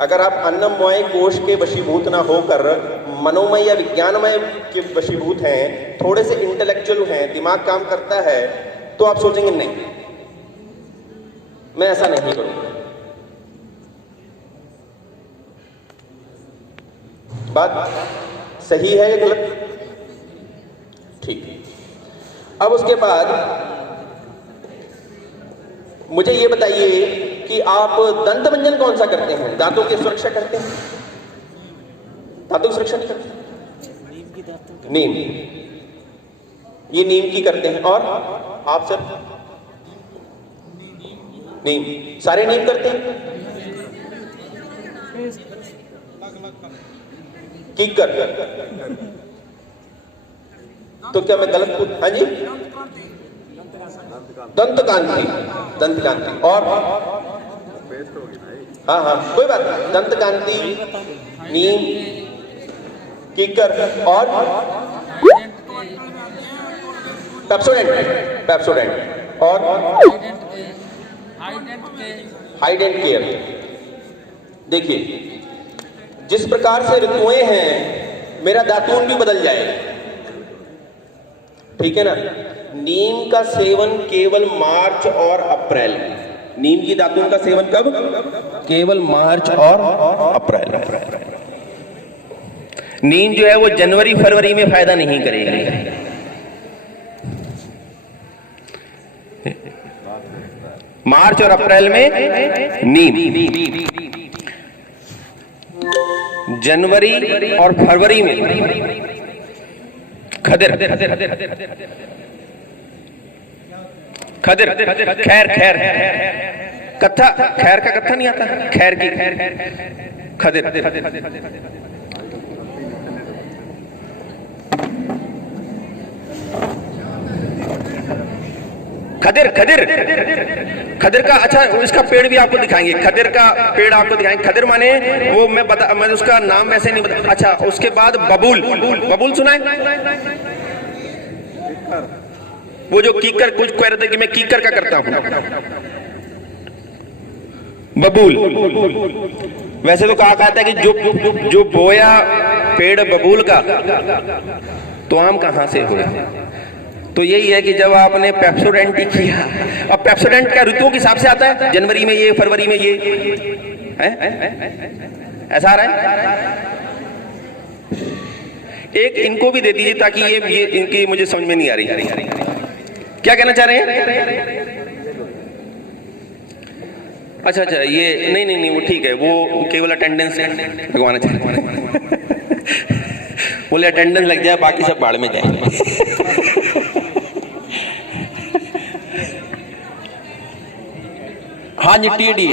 अगर आप अन्नमय कोश के वशीभूत ना होकर मनोमय या विज्ञानमय के वशीभूत हैं, थोड़े से इंटेलेक्चुअल हैं, दिमाग काम करता है, तो आप सोचेंगे नहीं मैं ऐसा नहीं करूंगा। बात सही है या गलत? ठीक। अब उसके बाद मुझे ये बताइए कि आप दंत मंजन कौन सा करते हैं? दांतों की सुरक्षा करते हैं? दांतों की सुरक्षा नहीं करते? नीम, ये नीम की करते हैं। और आप सर? नीम, सारे नीम करते हैं? कीकर, तो क्या मैं गलत पूछ? हाँ जी, दंत कांति, दंत कांति। और हाँ हाँ कोई बात नहीं, दंत कांति, नीम, कीकर और पेप्सोडेंट, पेप्सोडेंट और हाइडेंट केयर। देखिए जिस प्रकार से ऋतुएं हैं, मेरा दातून भी बदल जाएगा। ठीक है ना? नीम का सेवन केवल मार्च और अप्रैल में। नीम की दातून का सेवन कब? केवल मार्च और अप्रैल। नीम जो है वो जनवरी फरवरी में फायदा नहीं करेगी। मार्च और अप्रैल में नीम, जनवरी और फरवरी में खदर। खदिर, खैर, खैर, कत्था, खैर का कत्था नहीं आता, खैर की खदिर, खदिर, खदिर, खदिर का, अच्छा इसका पेड़ भी आपको दिखाएंगे, खदिर का पेड़ आपको दिखाएंगे। खदिर माने वो मैं उसका नाम वैसे नहीं बता। अच्छा उसके बाद बबूल, बबूल सुना है? वो जो कीकर, कुछ कह रहे थे कि मैं कीकर का करता हूं, बबूल। वैसे तो कहा जाता है कि जो बोया पेड़ बबूल का तो आम कहां से हुए। तो यही है कि जब आपने पेप्सोडेंट ही किया, और पेप्सोडेंट का ऋतुओं के हिसाब से आता है, जनवरी में ये, फरवरी में ये है? ऐसा आ रहा है। एक इनको भी दे दीजिए ताकि ये इनकी मुझे समझ में नहीं आ रही, क्या कहना चाह रहे हैं? अच्छा अच्छा, ये नहीं वो ठीक है, वो केवल अटेंडेंस लगवाना चाह रहे हैं। बोले अटेंडेंस लग जाए बाकी सब बाढ़ में जाए। हाँ जी, टीडी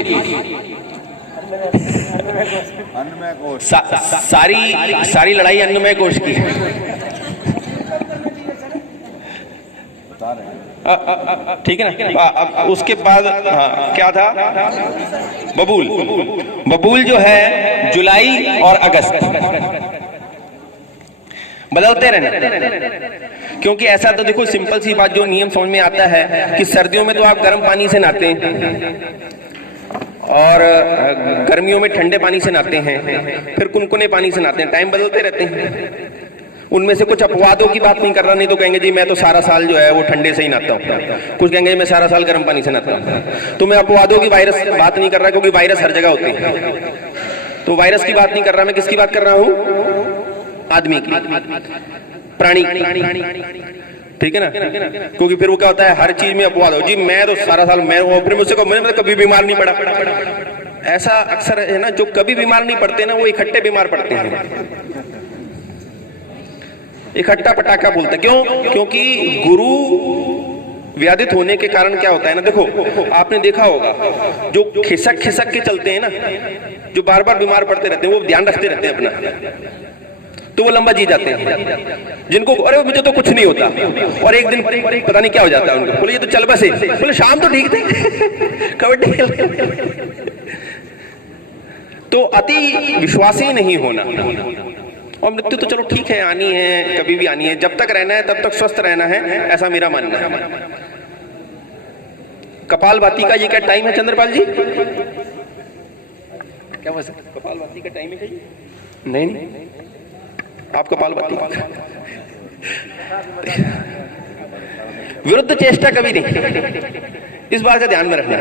अन्नमय कोश, सारी लड़ाई अन्नमय कोश की। ठीक है ना। उसके बाद हाँ, क्या था? बबूल, बबूल जो है जुलाई और अगस्त बदलते रहने, क्योंकि ऐसा तो देखो सिंपल सी बात जो नियम समझ में आता है कि सर्दियों में तो आप गर्म पानी से नहाते हैं और गर्मियों में ठंडे पानी से नहाते हैं, फिर कुनकुने पानी से नहाते हैं, टाइम बदलते रहते हैं। उनमें से कुछ अपवादों की बात नहीं कर रहा, नहीं तो कहेंगे जी मैं तो सारा साल जो है वो ठंडे से ही नहाता हूँ, कुछ कहेंगे मैं सारा साल गर्म पानी से नहाता हूँ। तो मैं अपवादों की वायरस बात नहीं कर रहा, क्योंकि वायरस हर जगह होते हैं, तो वायरस की बात नहीं कर रहा मैं। किसकी बात कर रहा हूँ? आदमी की, प्राणी, ठीक है ना। क्योंकि फिर वो क्या होता है, हर चीज में अपवाद हो, जी मैं तो सारा साल, मैं फिर मुझसे कहो मैं कभी बीमार नहीं पड़ा। ऐसा अक्सर है ना, जो कभी बीमार नहीं पड़ते ना वो इकट्ठे बीमार पड़ते हैं, इकट्ठा पटाखा बोलते। क्यों? क्योंकि गुरु व्याधित होने के कारण क्या होता है ना, देखो आपने देखा होगा जो खिसक खिसक के चलते हैं ना, जो बार बार बीमार पड़ते रहते हैं, वो ध्यान रखते रहते हैं अपना, तो वो लंबा जी जाते हैं। जिनको अरे मुझे तो कुछ नहीं होता, और एक दिन पता नहीं क्या हो जाता है उनको, बोले ये तो चल बसे, बोले शाम तो ठीक थे कबड्डी खेलते। तो अति विश्वासी नहीं होना। और मृत्यु तो चलो ठीक है, आनी है, कभी भी आनी है, जब तक रहना है तब तक स्वस्थ रहना है, ऐसा मेरा मानना है। कपालभाति का ये क्या टाइम है चंद्रपाल जी? क्या बस कपालभाति का टाइम है क्या? नहीं, आप कपालभाति विरुद्ध चेष्टा कभी नहीं, इस बात का ध्यान में रखना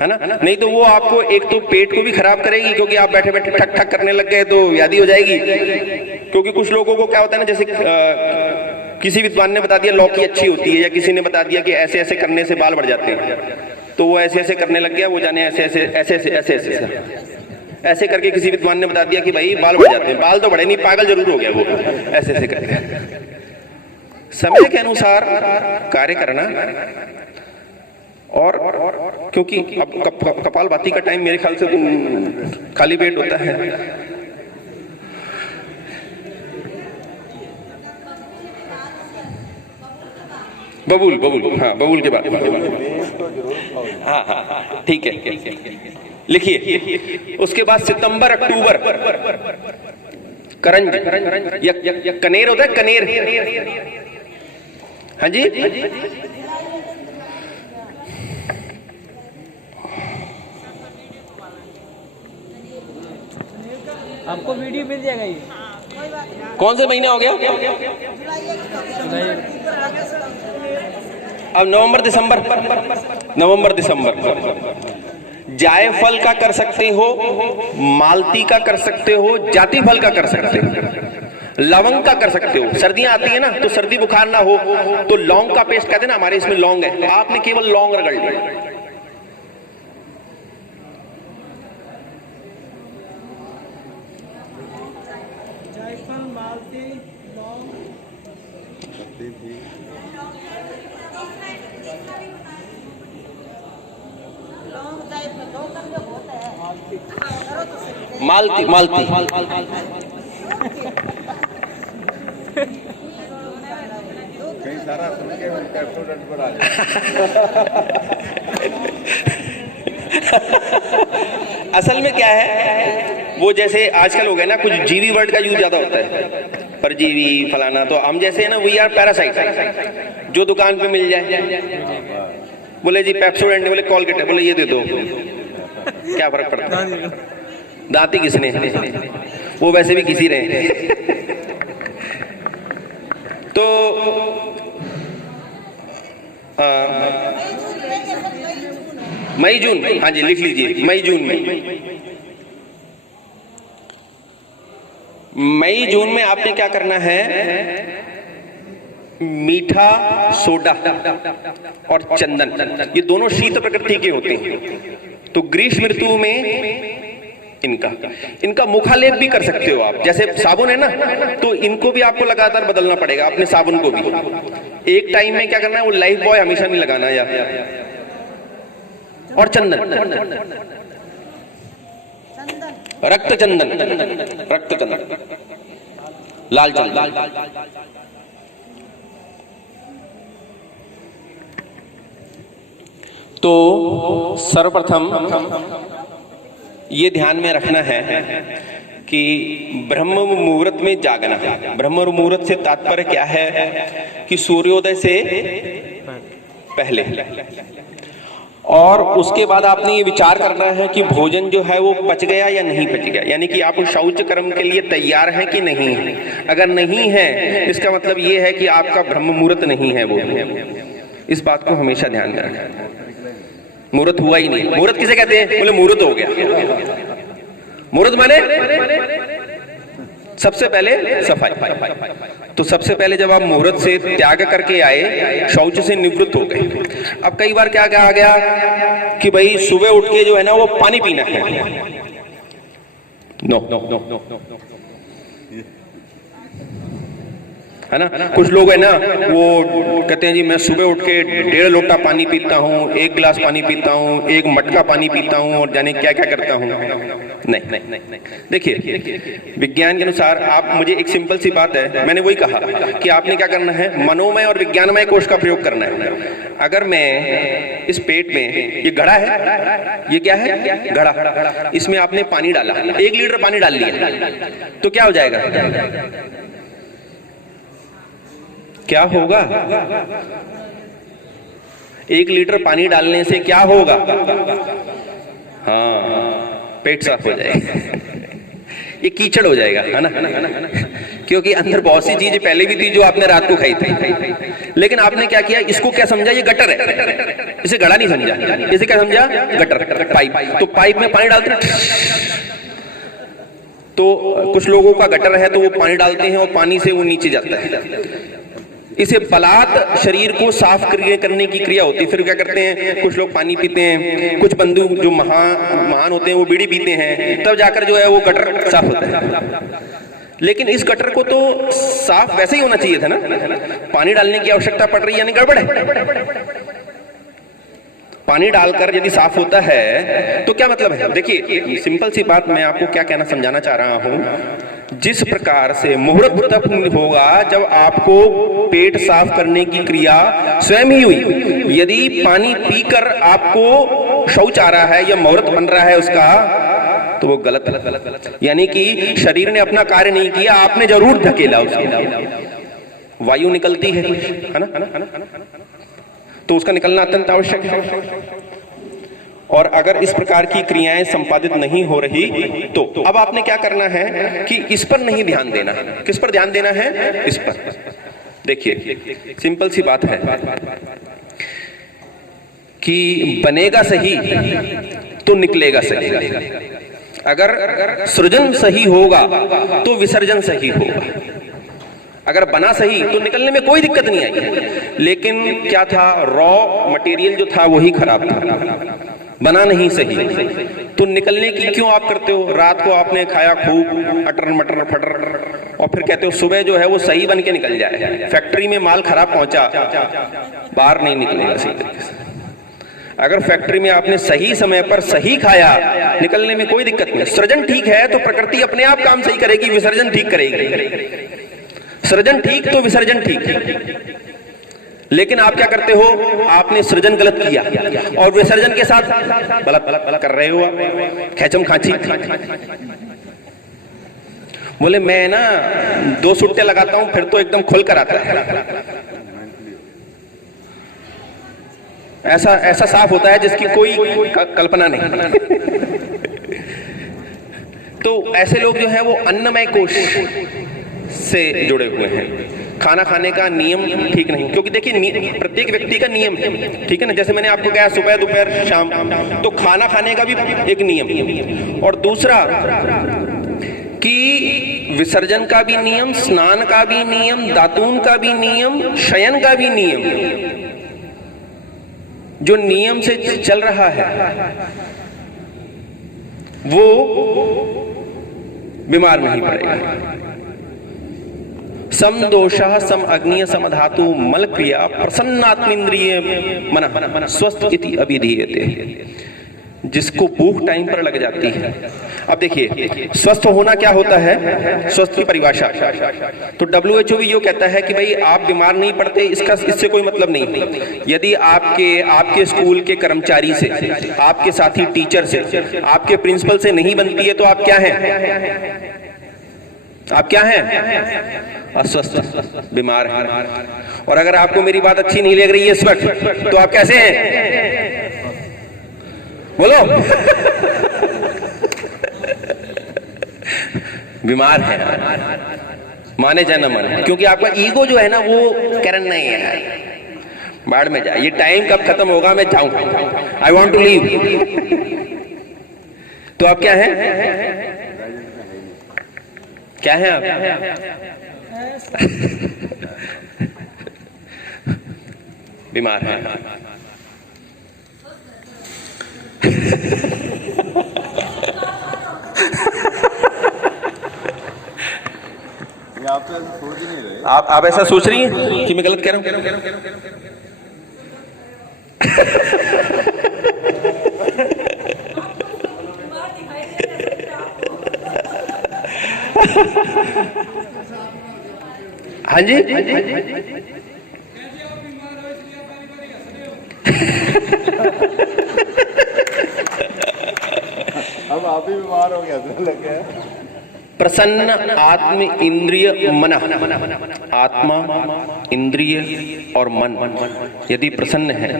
है ना। नहीं तो वो आपको एक तो पेट को भी खराब करेगी, क्योंकि आप बैठे बैठे ठक ठक करने लग गए तो व्याधि हो जाएगी। क्योंकि कुछ लोगों को क्या होता है ना, जैसे किसी विद्वान ने बता दिया लौकी अच्छी होती है, या किसी ने बता दिया कि ऐसे ऐसे करने से बाल बढ़ जाते हैं, तो वो ऐसे ऐसे करने लग गया, वो जाने ऐसे ऐसे ऐसे ऐसे ऐसे ऐसे ऐसे करके किसी विद्वान ने बता दिया कि भाई बाल बढ़ जाते हैं। बाल तो बढ़े नहीं, पागल जरूर हो गया वो, ऐसे ऐसे करके। समय के अनुसार कार्य करना, और क्योंकि अब कपालभाति का टाइम मेरे ख्याल से तो खाली पेट होता है। बबूल, हाँ बबूल के बाद, हाँ ठीक है, लिखिए। उसके बाद सितंबर अक्टूबर करंज या कनेर होता है, कनेर, हाँ जी, आपको वीडियो मिल जाएगा ये। कौन से महीने हो गया? अब नवंबर दिसंबर। जायफल का कर सकते हो, मालती का कर सकते हो, जाति फल का कर सकते हो, लवंग का कर सकते हो। सर्दियां आती है ना, तो सर्दी बुखार ना हो तो लौंग का पेस्ट कहते हैं ना, हमारे इसमें लौंग है, तो आपने केवल लौंग रगड़ लिया। मालती मालती कहीं सारा सुन के मैं कैप्टन पर आ जाए। असल में क्या है, वो जैसे आजकल हो गए ना, कुछ जीवी वर्ड का यूज ज्यादा होता है, परजीवी फलाना। तो हम जैसे है ना, वी आर पैरासाइट, जो दुकान पे मिल जाए। बोले जी पेप्सोडेंट, बोले कॉलगेट है, बोले ये दे दो, क्या फर्क पड़ता है, दांती किसने, वो वैसे भी किसी रहे। तो मई जून, हाँ जी लिख लीजिए, मई जून में आपने क्या करना है, मीठा सोडा और चंदन, ये दोनों शीत प्रकृति के होते हैं। तो ग्रीष्म ऋतु में इनका मुखालेप भी कर सकते हो आप। जैसे साबुन है ना, तो इनको भी आपको लगातार बदलना पड़ेगा, अपने साबुन को भी। एक टाइम में क्या करना है, वो लाइफ बॉय हमेशा नहीं लगाना यार। और चंदन, रक्त चंदन, लाल चंदन। तो सर्वप्रथम ये ध्यान में रखना है कि ब्रह्म मुहूर्त में जागना। ब्रह्म मुहूर्त से तात्पर्य क्या है कि सूर्योदय से पहले, और उसके बाद आपने ये विचार करना है कि भोजन जो है वो पच गया या नहीं पच गया, यानी कि आप शौच कर्म के लिए तैयार हैं कि नहीं है। अगर नहीं है, इसका मतलब ये है कि आपका ब्रह्म मुहूर्त नहीं है वो। इस बात को हमेशा ध्यान में रखें। मुहूर्त हुआ ही नहीं। मुहूर्त किसे कहते हैं, बोले मुहूर्त हो गया। मुहूर्त माने सबसे पहले सफाई। तो सबसे पहले जब आप मुहूर्त से त्याग करके आए, शौच से निवृत्त हो गए। अब कई बार क्या आ गया कि भाई सुबह उठ के जो है ना वो पानी पीना है। No no no no no, है ना। कुछ लोग है ना वो कहते हैं जी मैं सुबह उठ के 1.5 लोटा पानी पीता हूँ, 1 गिलास पानी पीता हूँ, 1 मटका पानी पीता हूँ, और जाने क्या क्या करता हूँ। नहीं, देखिए विज्ञान के अनुसार आप, मुझे एक सिंपल सी बात है, मैंने वही कहा कि आपने क्या करना है, मनोमय और विज्ञानमय कोश का प्रयोग करना है। अगर मैं इस पेट में, ये घड़ा है, ये क्या है, घड़ा, इसमें आपने पानी डाला, 1 लीटर पानी डाल लिया, तो क्या हो जाएगा, क्या होगा? 1 लीटर पानी डालने से क्या होगा? हाँ, पेट साफ हो जाएगा। ये कीचड़ हो जाएगा, है ना, क्योंकि अंदर बहुत सी चीजें पहले भी थी जो आपने रात को खाई थी। लेकिन आपने क्या किया, इसको क्या समझा, ये गटर है, इसे घड़ा नहीं समझा। इसे क्या समझा, गटर, पाइप। तो पाइप में पानी डालते हैं, तो कुछ लोगों का गटर है तो वो पानी डालते हैं और पानी से वो नीचे जाता है। इसे बलात् शरीर को साफ करने की क्रिया होती है। फिर क्या करते हैं, कुछ लोग पानी पीते हैं, कुछ बंधु जो महान होते हैं वो बीड़ी पीते हैं, तब जाकर जो है वो गटर साफ होता है। लेकिन इस गटर को तो साफ वैसे ही होना चाहिए था ना, पानी डालने की आवश्यकता पड़ रही है, यानी गड़बड़ है। पानी डालकर यदि साफ होता है तो क्या मतलब है, देखिए सिंपल सी बात मैं आपको क्या कहना समझाना चाह रहा हूं। जिस प्रकार से मुहूर्त तब होगा जब आपको पेट साफ करने की क्रिया स्वयं ही हुई। यदि पानी पीकर आपको शौच आ रहा है या मुहूर्त बन रहा है उसका, तो वो गलत, यानी कि शरीर ने अपना कार्य नहीं किया, आपने जरूर धकेला उसको। वायु निकलती है ना, तो उसका निकलना अत्यंत आवश्यक है। और अगर इस प्रकार की क्रियाएं संपादित नहीं हो रही तो अब आपने क्या करना है कि इस पर नहीं ध्यान देना। किस पर ध्यान देना है, इस पर। देखिए सिंपल सी बात है कि बनेगा सही तो निकलेगा सही। अगर सृजन सही होगा तो विसर्जन सही होगा। अगर बना सही तो निकलने में कोई दिक्कत नहीं आई। लेकिन क्या था, रॉ मटेरियल जो था वही खराब था। बना नहीं सही, तो निकलने की क्यों आप करते हो? रात को आपने खाया खूब अटर मटर फटर और फिर कहते हो सुबह जो है वो सही बन के निकल जाए। फैक्ट्री में माल खराब पहुंचा, बाहर नहीं निकलेगा सही तरीके से। अगर फैक्ट्री में आपने सही समय पर सही खाया, निकलने में कोई दिक्कत नहीं। सृजन ठीक है तो प्रकृति अपने आप काम सही करेगी, विसर्जन ठीक करेगी। सृजन ठीक तो विसर्जन ठीक। लेकिन आप क्या करते हो? आपने सृजन गलत किया और विसर्जन के साथ गलत कर रहे हो, खेचम खांची। बोले मैं ना 2 सुट्टे लगाता हूं फिर तो एकदम खुल कर आता है। ऐसा साफ होता है जिसकी कोई कल्पना नहीं। तो ऐसे लोग जो है वो अन्नमय कोश से जुड़े हुए हैं। खाना खाने का नियम ठीक नहीं, क्योंकि देखिए प्रत्येक व्यक्ति का नियम है, ठीक है ना। जैसे मैंने आपको कहा सुबह दोपहर शाम, तो खाना खाने का भी एक नियम। और दूसरा कि विसर्जन का भी नियम, स्नान का भी नियम, दातून का भी नियम, शयन का भी नियम। जो नियम से चल रहा है वो बीमार नहीं पड़ेगा। सम दोषः सम अग्निय सम धातु मल क्रिया प्रसन्नात्मेन्द्रिय मन स्वस्थ इति अभिधीयते। जिसको भूख टाइम पर लग जाती है। अब देखिए स्वस्थ होना क्या होता है, स्वस्थ की परिभाषा। तो WHO भी ये कहता है कि भाई आप बीमार नहीं पड़ते, इससे कोई मतलब नहीं। यदि आपके स्कूल के कर्मचारी से, आपके साथी टीचर से, आपके प्रिंसिपल से नहीं बनती है तो आप क्या हैं? आप क्या हैं? अस्वस्थ, बीमार हैं। और अगर आपको मेरी बात अच्छी नहीं लग रही है इस वक्त, तो आप कैसे हैं? बोलो। बीमार है, माने जाए न माने, क्योंकि आपका ईगो जो है ना वो करन नहीं है। बाढ़ में जाए, ये टाइम कब खत्म होगा मैं जाऊं, आई वॉन्ट टू लीव। तो आप क्या हैं? क्या है आप? बीमार है। आप तो ऐसा सोच ही नहीं रहे। आप ऐसा सोच रही हैं कि मैं गलत कह रहा हूं? हाँ जी, अब आप ही बीमार हो गया तो लग गया। प्रसन्न आत्म इंद्रिय मन, आत्मा इंद्रिय और मन यदि प्रसन्न है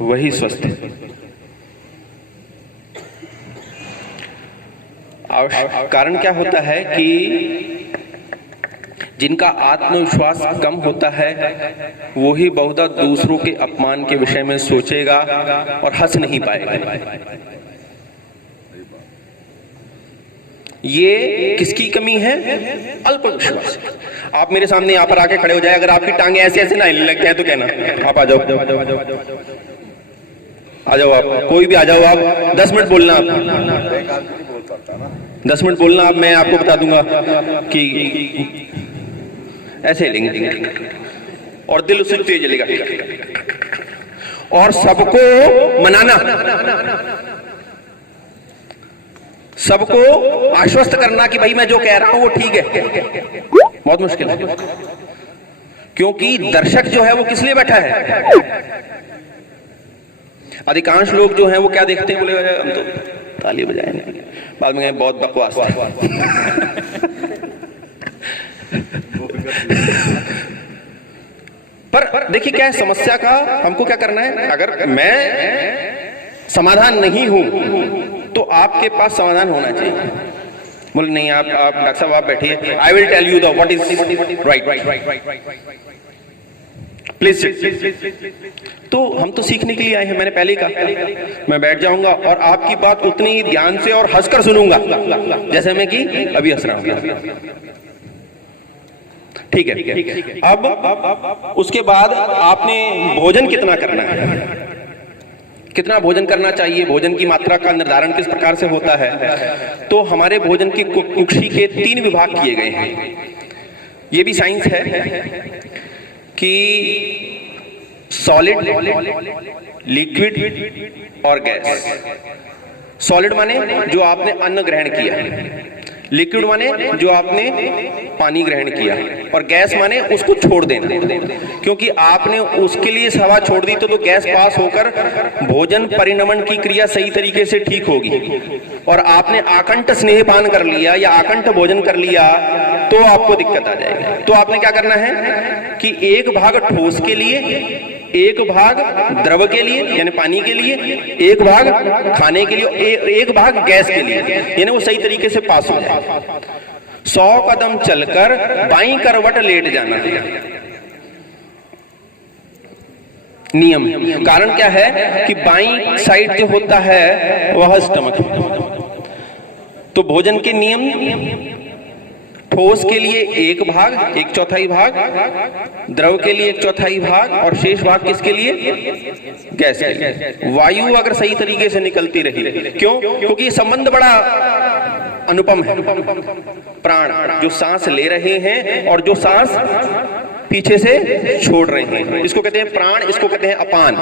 वही स्वस्थ है। कारण क्या होता है कि जिनका आत्मविश्वास कम होता है वो ही बहुधा दूसरों के अपमान के विषय में सोचेगा और हंस नहीं पाएगा। ये किसकी कमी है? अल्प विश्वास। आप मेरे सामने यहाँ पर आके खड़े हो जाए, अगर आपकी टांगे ऐसे ऐसे ना हिलने लग जाए तो कहना आप आ जाओ, आ जाओ, आप कोई भी आ जाओ, आप 10 मिनट बोलना, आप 10 मिनट बोलना, आप मैं आपको बता दूंगा कि ऐसे हिलेंगे और दिल उससे तेज जलेगा। और सबको मनाना, सबको आश्वस्त करना कि भाई मैं जो कह रहा हूं वो ठीक है, बहुत मुश्किल है। क्योंकि दर्शक जो है वो किस लिए बैठा है? अधिकांश लोग जो हैं वो क्या देखते हैं? बोले हम तो ताली बजाएंगे, बाद में बहुत बकवास पर देखिए क्या है समस्या का, हमको क्या करना है? अगर मैं समाधान नहीं हूं तो आपके पास समाधान होना चाहिए। बोले नहीं, आप डॉक्टर साहब आप बैठिए, I will tell you the what is right, please. तो हम तो सीखने के लिए आए हैं, मैंने पहले ही कहा। मैं बैठ जाऊंगा और आपकी बात उतनी ही ध्यान से और हंसकर सुनूंगा जैसे मैं कि अभी हंस रहा हूं। ठीक है। अब उसके बाद आपने भोजन कितना करना है, कितना भोजन करना चाहिए, भोजन की मात्रा का निर्धारण किस प्रकार से होता है, तो हमारे भोजन की कुक्षी के 3 विभाग किए गए हैं। ये भी साइंस है कि सॉलिड, लिक्विड और गैस। सॉलिड माने जो आपने अन्न ग्रहण किया, लिक्विड माने जो आपने पानी ग्रहण किया, और गैस माने उसको छोड़ देना, क्योंकि आपने उसके लिए हवा छोड़ दी तो गैस पास होकर भोजन परिणमन की क्रिया सही तरीके से ठीक होगी। और आपने आकंठ स्नेहपान कर लिया या आकंठ भोजन कर लिया तो आपको दिक्कत आ जाएगी। तो आपने क्या करना है कि एक भाग ठोस के लिए, एक भाग द्रव के लिए यानी पानी के लिए, एक भाग खाने के लिए, एक भाग गैस के लिए, यानी वो सही तरीके से पास हो जाए। 100 कदम चलकर बाईं करवट लेट जाना नियम। कारण क्या है कि बाईं साइड जो होता है वह स्टमक है। तो भोजन के नियम, ठोस के लिए एक भाग, 1/4 भाग, द्रव के लिए 1/4 भाग, और शेष भाग किसके लिए? गैस के लिए। वायु अगर सही तरीके से निकलती रही, क्यों? क्योंकि ये संबंध बड़ा अनुपम है। प्राण जो सांस ले रहे हैं और जो सांस पीछे से छोड़ रहे हैं, इसको कहते हैं प्राण, इसको कहते हैं अपान।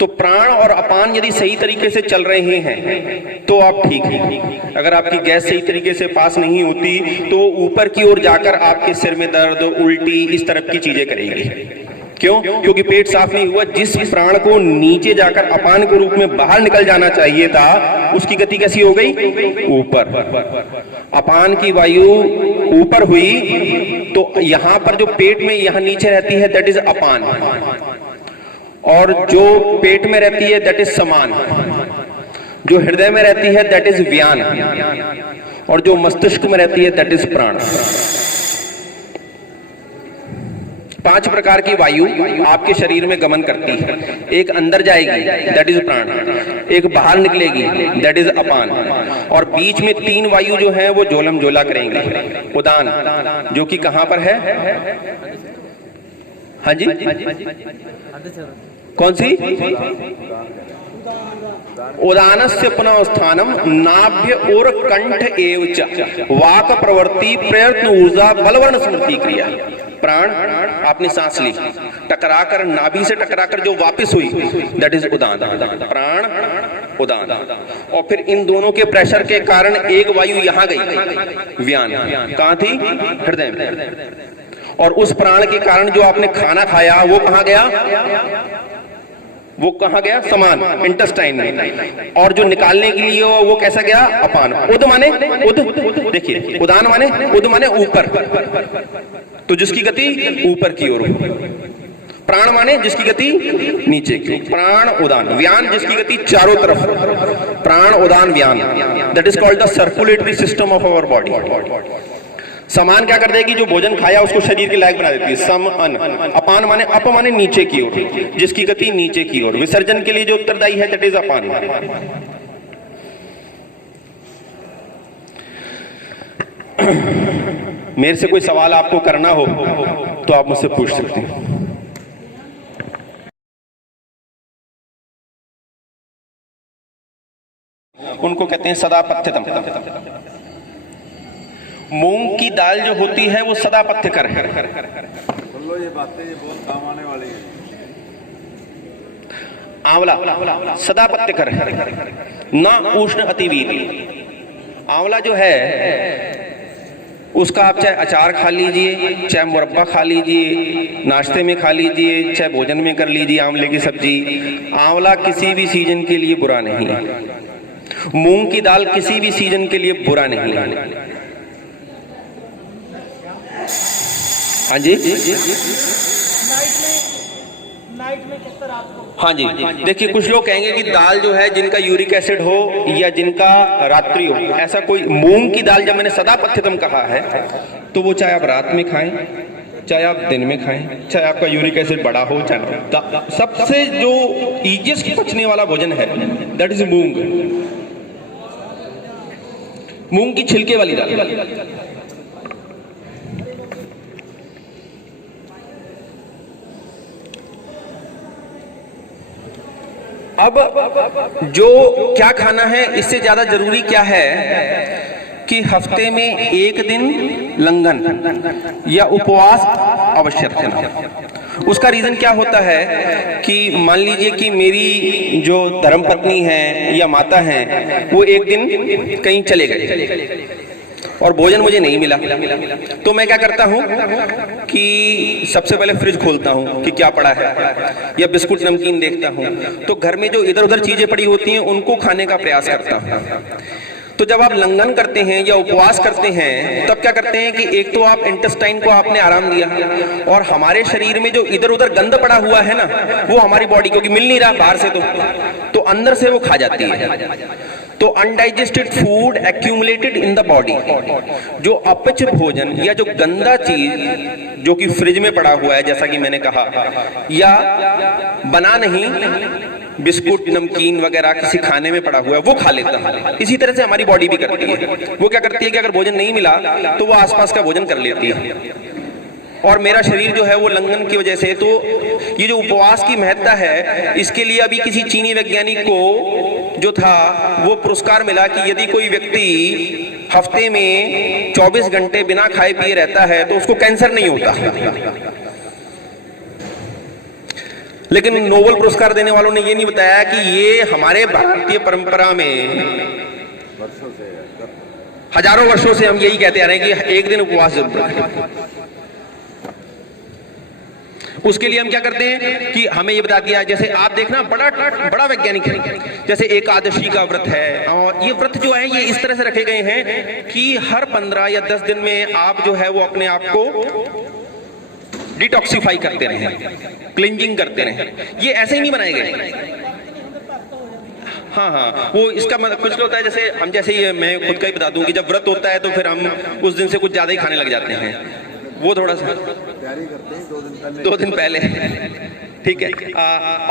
तो प्राण और अपान यदि सही तरीके से चल रहे हैं तो आप ठीक हैं। अगर आपकी गैस सही तरीके से पास नहीं होती तो ऊपर की ओर जाकर आपके सिर में दर्द, उल्टी, इस तरह की चीजें करेगी। क्यों? क्योंकि पेट साफ नहीं हुआ। जिस प्राण को नीचे जाकर अपान के रूप में बाहर निकल जाना चाहिए था, उसकी गति कैसी हो गई? ऊपर। अपान की वायु ऊपर हुई तो यहां पर जो पेट में यहां नीचे रहती है दैट इज अपान, और जो पेट में रहती है दैट इज समान, जो हृदय में रहती है दैट इज व्यान, और जो मस्तिष्क में रहती है दैट इज प्राण। 5 प्रकार की वायु आपके शरीर में गमन करती है। एक अंदर जाएगी दैट इज प्राण, एक बाहर निकलेगी दैट इज अपान, और बीच में 3 वायु जो है वो जोलम जोला करेंगी। उदान, जो कि कहां पर है? हाँ जी, कौन सी? उदानस्य पुनः स्थानम नाभ्य और कंठ एव च वाक प्रवृत्ति प्रयत्न ऊर्जा बलवर्ण स्मृति क्रिया। प्राण आपने सांस ली, टकराकर नाभि से टकराकर जो वापस हुई दैट इज उदान। प्राण उदान, और फिर इन दोनों के प्रेशर के कारण एक वायु यहां गई, व्यान। कहां थी? हृदय में। और उस प्राण के कारण जो आपने खाना खाया वो कहां गया? वो कहां गया? समान, इंटेस्टाइन में। और जो निकालने के लिए वो कैसा गया? अपान। उद माने उद, देखिए उदान माने उद माने ऊपर, तो जिसकी गति ऊपर की ओर। प्राण माने जिसकी गति नीचे की। प्राण उदान। व्यान जिसकी गति चारों तरफ। प्राण उदान व्यान, that is called the circulatory system of our body. समान क्या कर देगी? जो भोजन खाया उसको शरीर के लायक बना देती है। सम अन। अपान माने अप माने नीचे की ओर, जिसकी गति नीचे की ओर। विसर्जन के लिए जो उत्तरदायी है दैट इज अपान। मेरे से कोई सवाल आपको करना हो तो आप मुझसे पूछ सकते हैं। उनको कहते हैं सदा पथ्यतम। मूंग की दाल जो होती है वो सदा पथ्यकर है। सुन लो ये बातें, ये बहुत काम आने वाली है। आंवला सदा पथ्यकर है, ना उष्ण अतिवीर। आंवला जो है उसका आप चाहे अचार खा लीजिए, चाहे मुरब्बा खा लीजिए, नाश्ते में खा लीजिए, चाहे भोजन में कर लीजिए आंवले की सब्जी। आंवला किसी भी सीजन के लिए बुरा नहीं है। मूंग की दाल किसी भी सीजन के लिए बुरा नहीं है। हाँ जी, हाँ जी। देखिए कुछ लोग कहेंगे कि दाल जो है जिनका यूरिक एसिड हो या जिनका रात्रि हो, ऐसा कोई। मूंग की दाल जब मैंने सदा पथ्यतम कहा है तो वो चाहे आप रात में खाएं, चाहे आप दिन में खाएं, चाहे आपका यूरिक एसिड बड़ा हो चाहे। सबसे जो ईजिएस्ट पचने वाला भोजन है दैट इज मूंग। मूंग की छिलके वाली दाल। अब जो क्या खाना है, इससे ज्यादा जरूरी क्या है कि हफ्ते में एक दिन लंघन या उपवास अवश्य रखना। उसका रीजन क्या होता है कि मान लीजिए कि मेरी जो धर्मपत्नी है या माता है वो एक दिन कहीं चले गए और भोजन मुझे नहीं मिला, तो मैं क्या करता हूँ कि सबसे पहले फ्रिज खोलता हूँ कि क्या पड़ा है, या बिस्कुट नमकीन देखता हूँ। तो घर में जो इधर उधर चीजें पड़ी होती हैं उनको खाने का प्रयास करता हूँ। तो जब आप लंघन करते हैं या उपवास करते हैं तब क्या करते हैं कि एक तो आप इंटेस्टाइन को आपने आराम दिया, और हमारे शरीर में जो इधर उधर गंद पड़ा हुआ है ना, वो हमारी बॉडी, क्योंकि मिल नहीं रहा बाहर से, तो अंदर से वो खा जाती है। तो undigested food accumulated in the body, जो अपच भोजन या जो गंदा चीज जो कि फ्रिज में पड़ा हुआ है, जैसा कि मैंने कहा, या बना नहीं बिस्कुट नमकीन वगैरह किसी खाने में पड़ा हुआ है, वो खा लेता है। इसी तरह से हमारी बॉडी भी करती है। वो क्या करती है कि अगर भोजन नहीं मिला तो वो आसपास का भोजन कर लेती है। और मेरा शरीर जो है वो लंघन की वजह से, तो ये जो उपवास की महत्ता है, इसके लिए अभी किसी चीनी वैज्ञानिक को जो था वो पुरस्कार मिला कि यदि कोई व्यक्ति हफ्ते में 24 घंटे बिना खाए पिए रहता है तो उसको कैंसर नहीं होता। लेकिन नोबेल पुरस्कार देने वालों ने ये नहीं बताया कि ये हमारे भारतीय परंपरा में वर्षों से, हजारों वर्षों से हम यही कहते आ रहे हैं कि एक दिन उपवास जरूर रखें। उसके लिए हम क्या करते हैं कि हमें ये बता दिया, जैसे आप देखना बड़ा वैज्ञानिक है, जैसे एकादशी का व्रत है, और ये व्रत जो है ये इस तरह से रखे गए हैं कि हर 15 या 10 दिन में आप जो है वो अपने आप को डिटॉक्सिफाई करते रहें, क्लिंजिंग करते रहें। ये ऐसे ही नहीं बनाए गए। हाँ, वो इसका मतलब कुछ होता है, जैसे हम, जैसे ये मैं खुद का ही बता दूं कि जब व्रत होता है तो फिर हम उस दिन से कुछ ज्यादा ही खाने लग जाते हैं। वो थोड़ा सा तैयारी करते हैं 2 दिन पहले। ठीक है,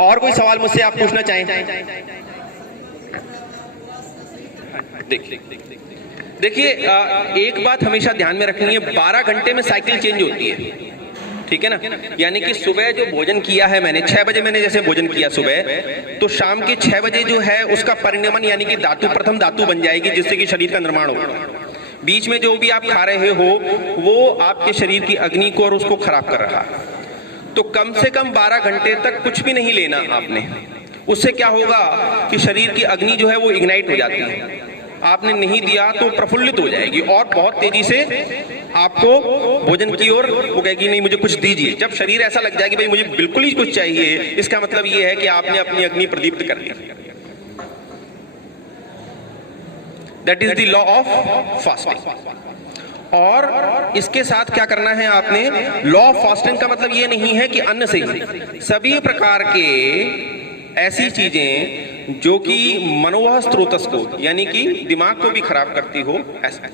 और कोई सवाल मुझसे आप पूछना चाहें? देखिए, एक बात हमेशा ध्यान में रखनी है, 12 घंटे में साइकिल चेंज होती है। ठीक है ना, यानी कि सुबह जो भोजन किया है मैंने 6 बजे, मैंने जैसे भोजन किया सुबह, तो शाम के 6 बजे जो है उसका परिणमन यानी कि प्रथम धातु बन जाएगी, जिससे कि शरीर का निर्माण होगा। बीच में जो भी आप खा रहे हो वो आपके शरीर की अग्नि को और उसको खराब कर रहा है। तो कम से कम 12 घंटे तक कुछ भी नहीं लेना आपने। उससे क्या होगा कि शरीर की अग्नि जो है वो इग्नाइट हो जाती है। आपने नहीं दिया तो प्रफुल्लित हो जाएगी और बहुत तेजी से आपको भोजन की ओर वो कहेगी नहीं मुझे कुछ दीजिए। जब शरीर ऐसा लग जाएगी भाई मुझे बिल्कुल ही कुछ चाहिए, इसका मतलब ये है कि आपने अपनी अग्नि प्रदीप्त कर ली। That is the law of fasting. और इसके साथ क्या करना है आपने, लॉ ऑफ फास्टिंग का मतलब ये नहीं है कि अन्न से ही, सभी प्रकार के ऐसी चीजें जो कि मनोवह स्रोतस को यानी कि दिमाग को भी खराब करती हो, ऐसा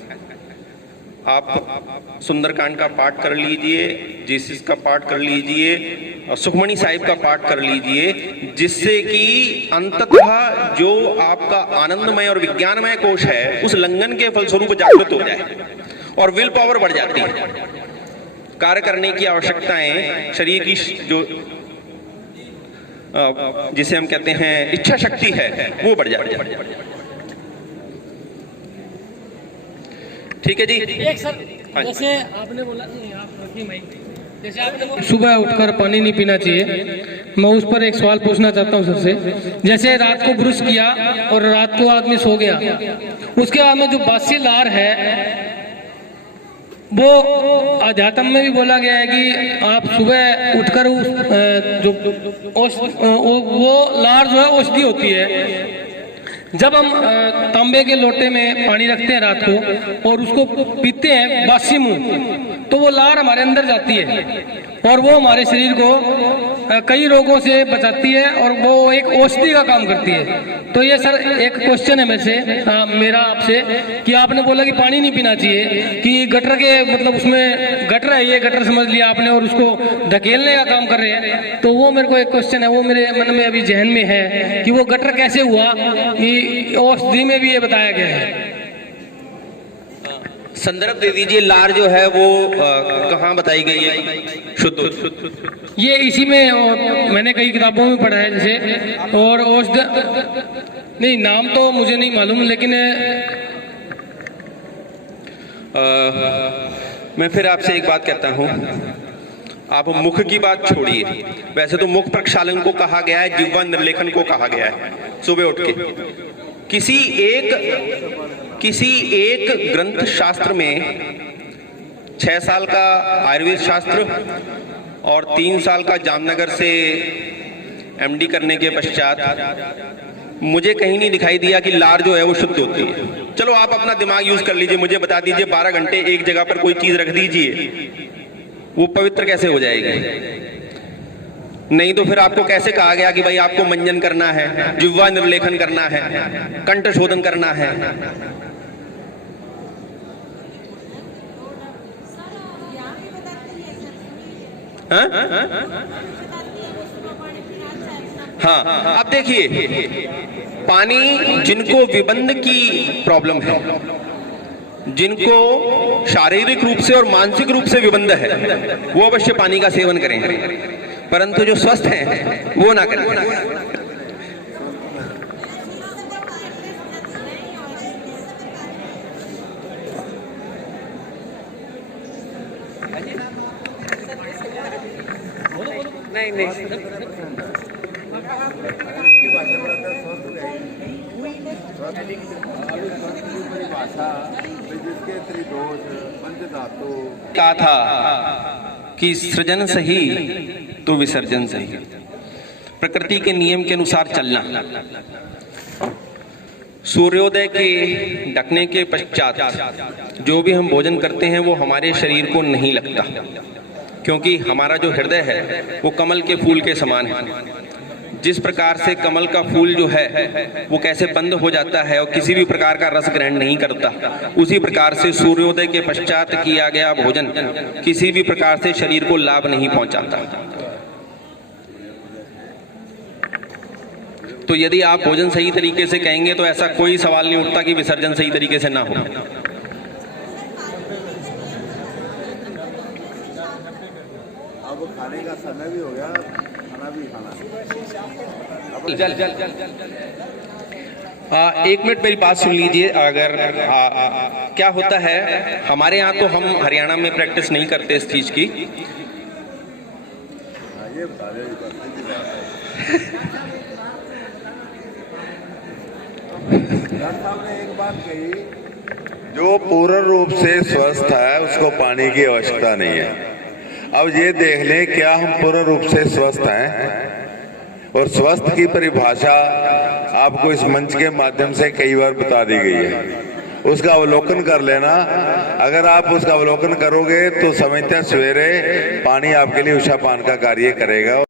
आप सुंदरकांड का पाठ कर लीजिए, जीसस का पाठ कर लीजिए, सुखमणी साहिब का पाठ कर लीजिए, जिससे कि अंततः जो आपका आनंदमय और विज्ञानमय कोश है उस लंघन के फलस्वरूप जागृत हो जाए और विल पावर बढ़ जाती है। कार्य करने की आवश्यकताएं, शरीर की जो जिसे हम कहते हैं इच्छा शक्ति है वो बढ़ जाती है। ठीक है जी। एक सर, जैसे आपने बोला, आप रखिए माइक, जैसे आपने बोला सुबह उठकर पानी नहीं पीना चाहिए, मैं उस पर एक सवाल पूछना चाहता हूँ सबसे। जैसे रात को ब्रश किया और रात को आदमी सो गया, उसके बाद में जो बासी लार है वो अध्यात्म में भी बोला गया है कि आप सुबह उठकर वो लार जो है औषधि होती है। जब हम तांबे के लोटे में पानी रखते हैं रात को और उसको पीते हैं बासी मुंह, तो वो लार हमारे अंदर जाती है और वो हमारे शरीर को कई रोगों से बचाती है और वो एक औषधि का काम करती है। तो ये सर एक क्वेश्चन है मेरा आपसे कि आपने बोला कि पानी नहीं पीना चाहिए, कि गटर के मतलब उसमें गटर है, ये गटर समझ लिया आपने और उसको ढकेलने का काम कर रहे हैं। तो वो मेरे को एक क्वेश्चन है, वो मेरे मन में अभी जहन में है कि वो गटर कैसे हुआ कि औषधि में भी ये बताया गया है। संदर्भ दे दीजिए, लार जो है वो कहाँ बताई गई है शुद्ध? ये इसी में मैंने कई किताबों में पढ़ा है जैसे, और औषध नहीं, नाम तो मुझे नहीं मालूम, लेकिन मैं फिर आपसे एक बात कहता हूँ, आप मुख की बात छोड़िए। वैसे तो मुख प्रक्षालन को कहा गया है, जिह्वा निर्लेखन को कहा गया है। सुबह उठ के किसी एक ग्रंथ शास्त्र में 6 साल का आयुर्वेद शास्त्र और 3 साल का जामनगर से एमडी करने के पश्चात मुझे कहीं नहीं दिखाई दिया कि लार जो है वो शुद्ध होती है। चलो आप अपना दिमाग यूज कर लीजिए, मुझे बता दीजिए 12 घंटे एक जगह पर कोई चीज रख दीजिए, वो पवित्र कैसे हो जाएगी? नहीं तो फिर आपको कैसे कहा गया कि भाई आपको मंजन करना है, जिह्वा निर्लेखन करना है, कंठ शोधन करना है? हाँ, अब देखिए, पानी जिनको विबंध की प्रॉब्लम है, जिनको शारीरिक रूप से और मानसिक रूप से विबंध है, वो अवश्य पानी का सेवन करें, परंतु जो स्वस्थ हैं वो ना करें। कहा था कि सृजन सही तो विसर्जन सही, प्रकृति के नियम के अनुसार चलना। सूर्योदय के ढकने के पश्चात जो भी हम भोजन करते हैं वो हमारे शरीर को नहीं लगता, क्योंकि हमारा जो हृदय है वो कमल के फूल के समान है। जिस प्रकार से कमल का फूल जो है वो कैसे बंद हो जाता है और किसी भी प्रकार का रस ग्रहण नहीं करता, उसी प्रकार से सूर्योदय के पश्चात किया गया भोजन किसी भी प्रकार से शरीर को लाभ नहीं पहुंचाता। तो यदि आप भोजन सही तरीके से कहेंगे तो ऐसा कोई सवाल नहीं उठता कि विसर्जन सही तरीके से ना हो। अब खाने का समय भी हो गया, खाना भी खाना। एक मिनट मेरी बात सुन लीजिए। अगर क्या होता है, हमारे यहाँ तो हम हरियाणा में प्रैक्टिस नहीं करते इस चीज की। ये बता रहे डॉक्टर साहब ने एक बात कही, जो पूर्ण रूप से स्वस्थ है उसको पानी की आवश्यकता नहीं है। अब ये देख लें, क्या हम पूर्ण रूप से स्वस्थ हैं? और स्वस्थ की परिभाषा आपको इस मंच के माध्यम से कई बार बता दी गई है, उसका अवलोकन कर लेना। अगर आप उसका अवलोकन करोगे तो समझते हैं सवेरे पानी आपके लिए उषापान का कार्य करेगा।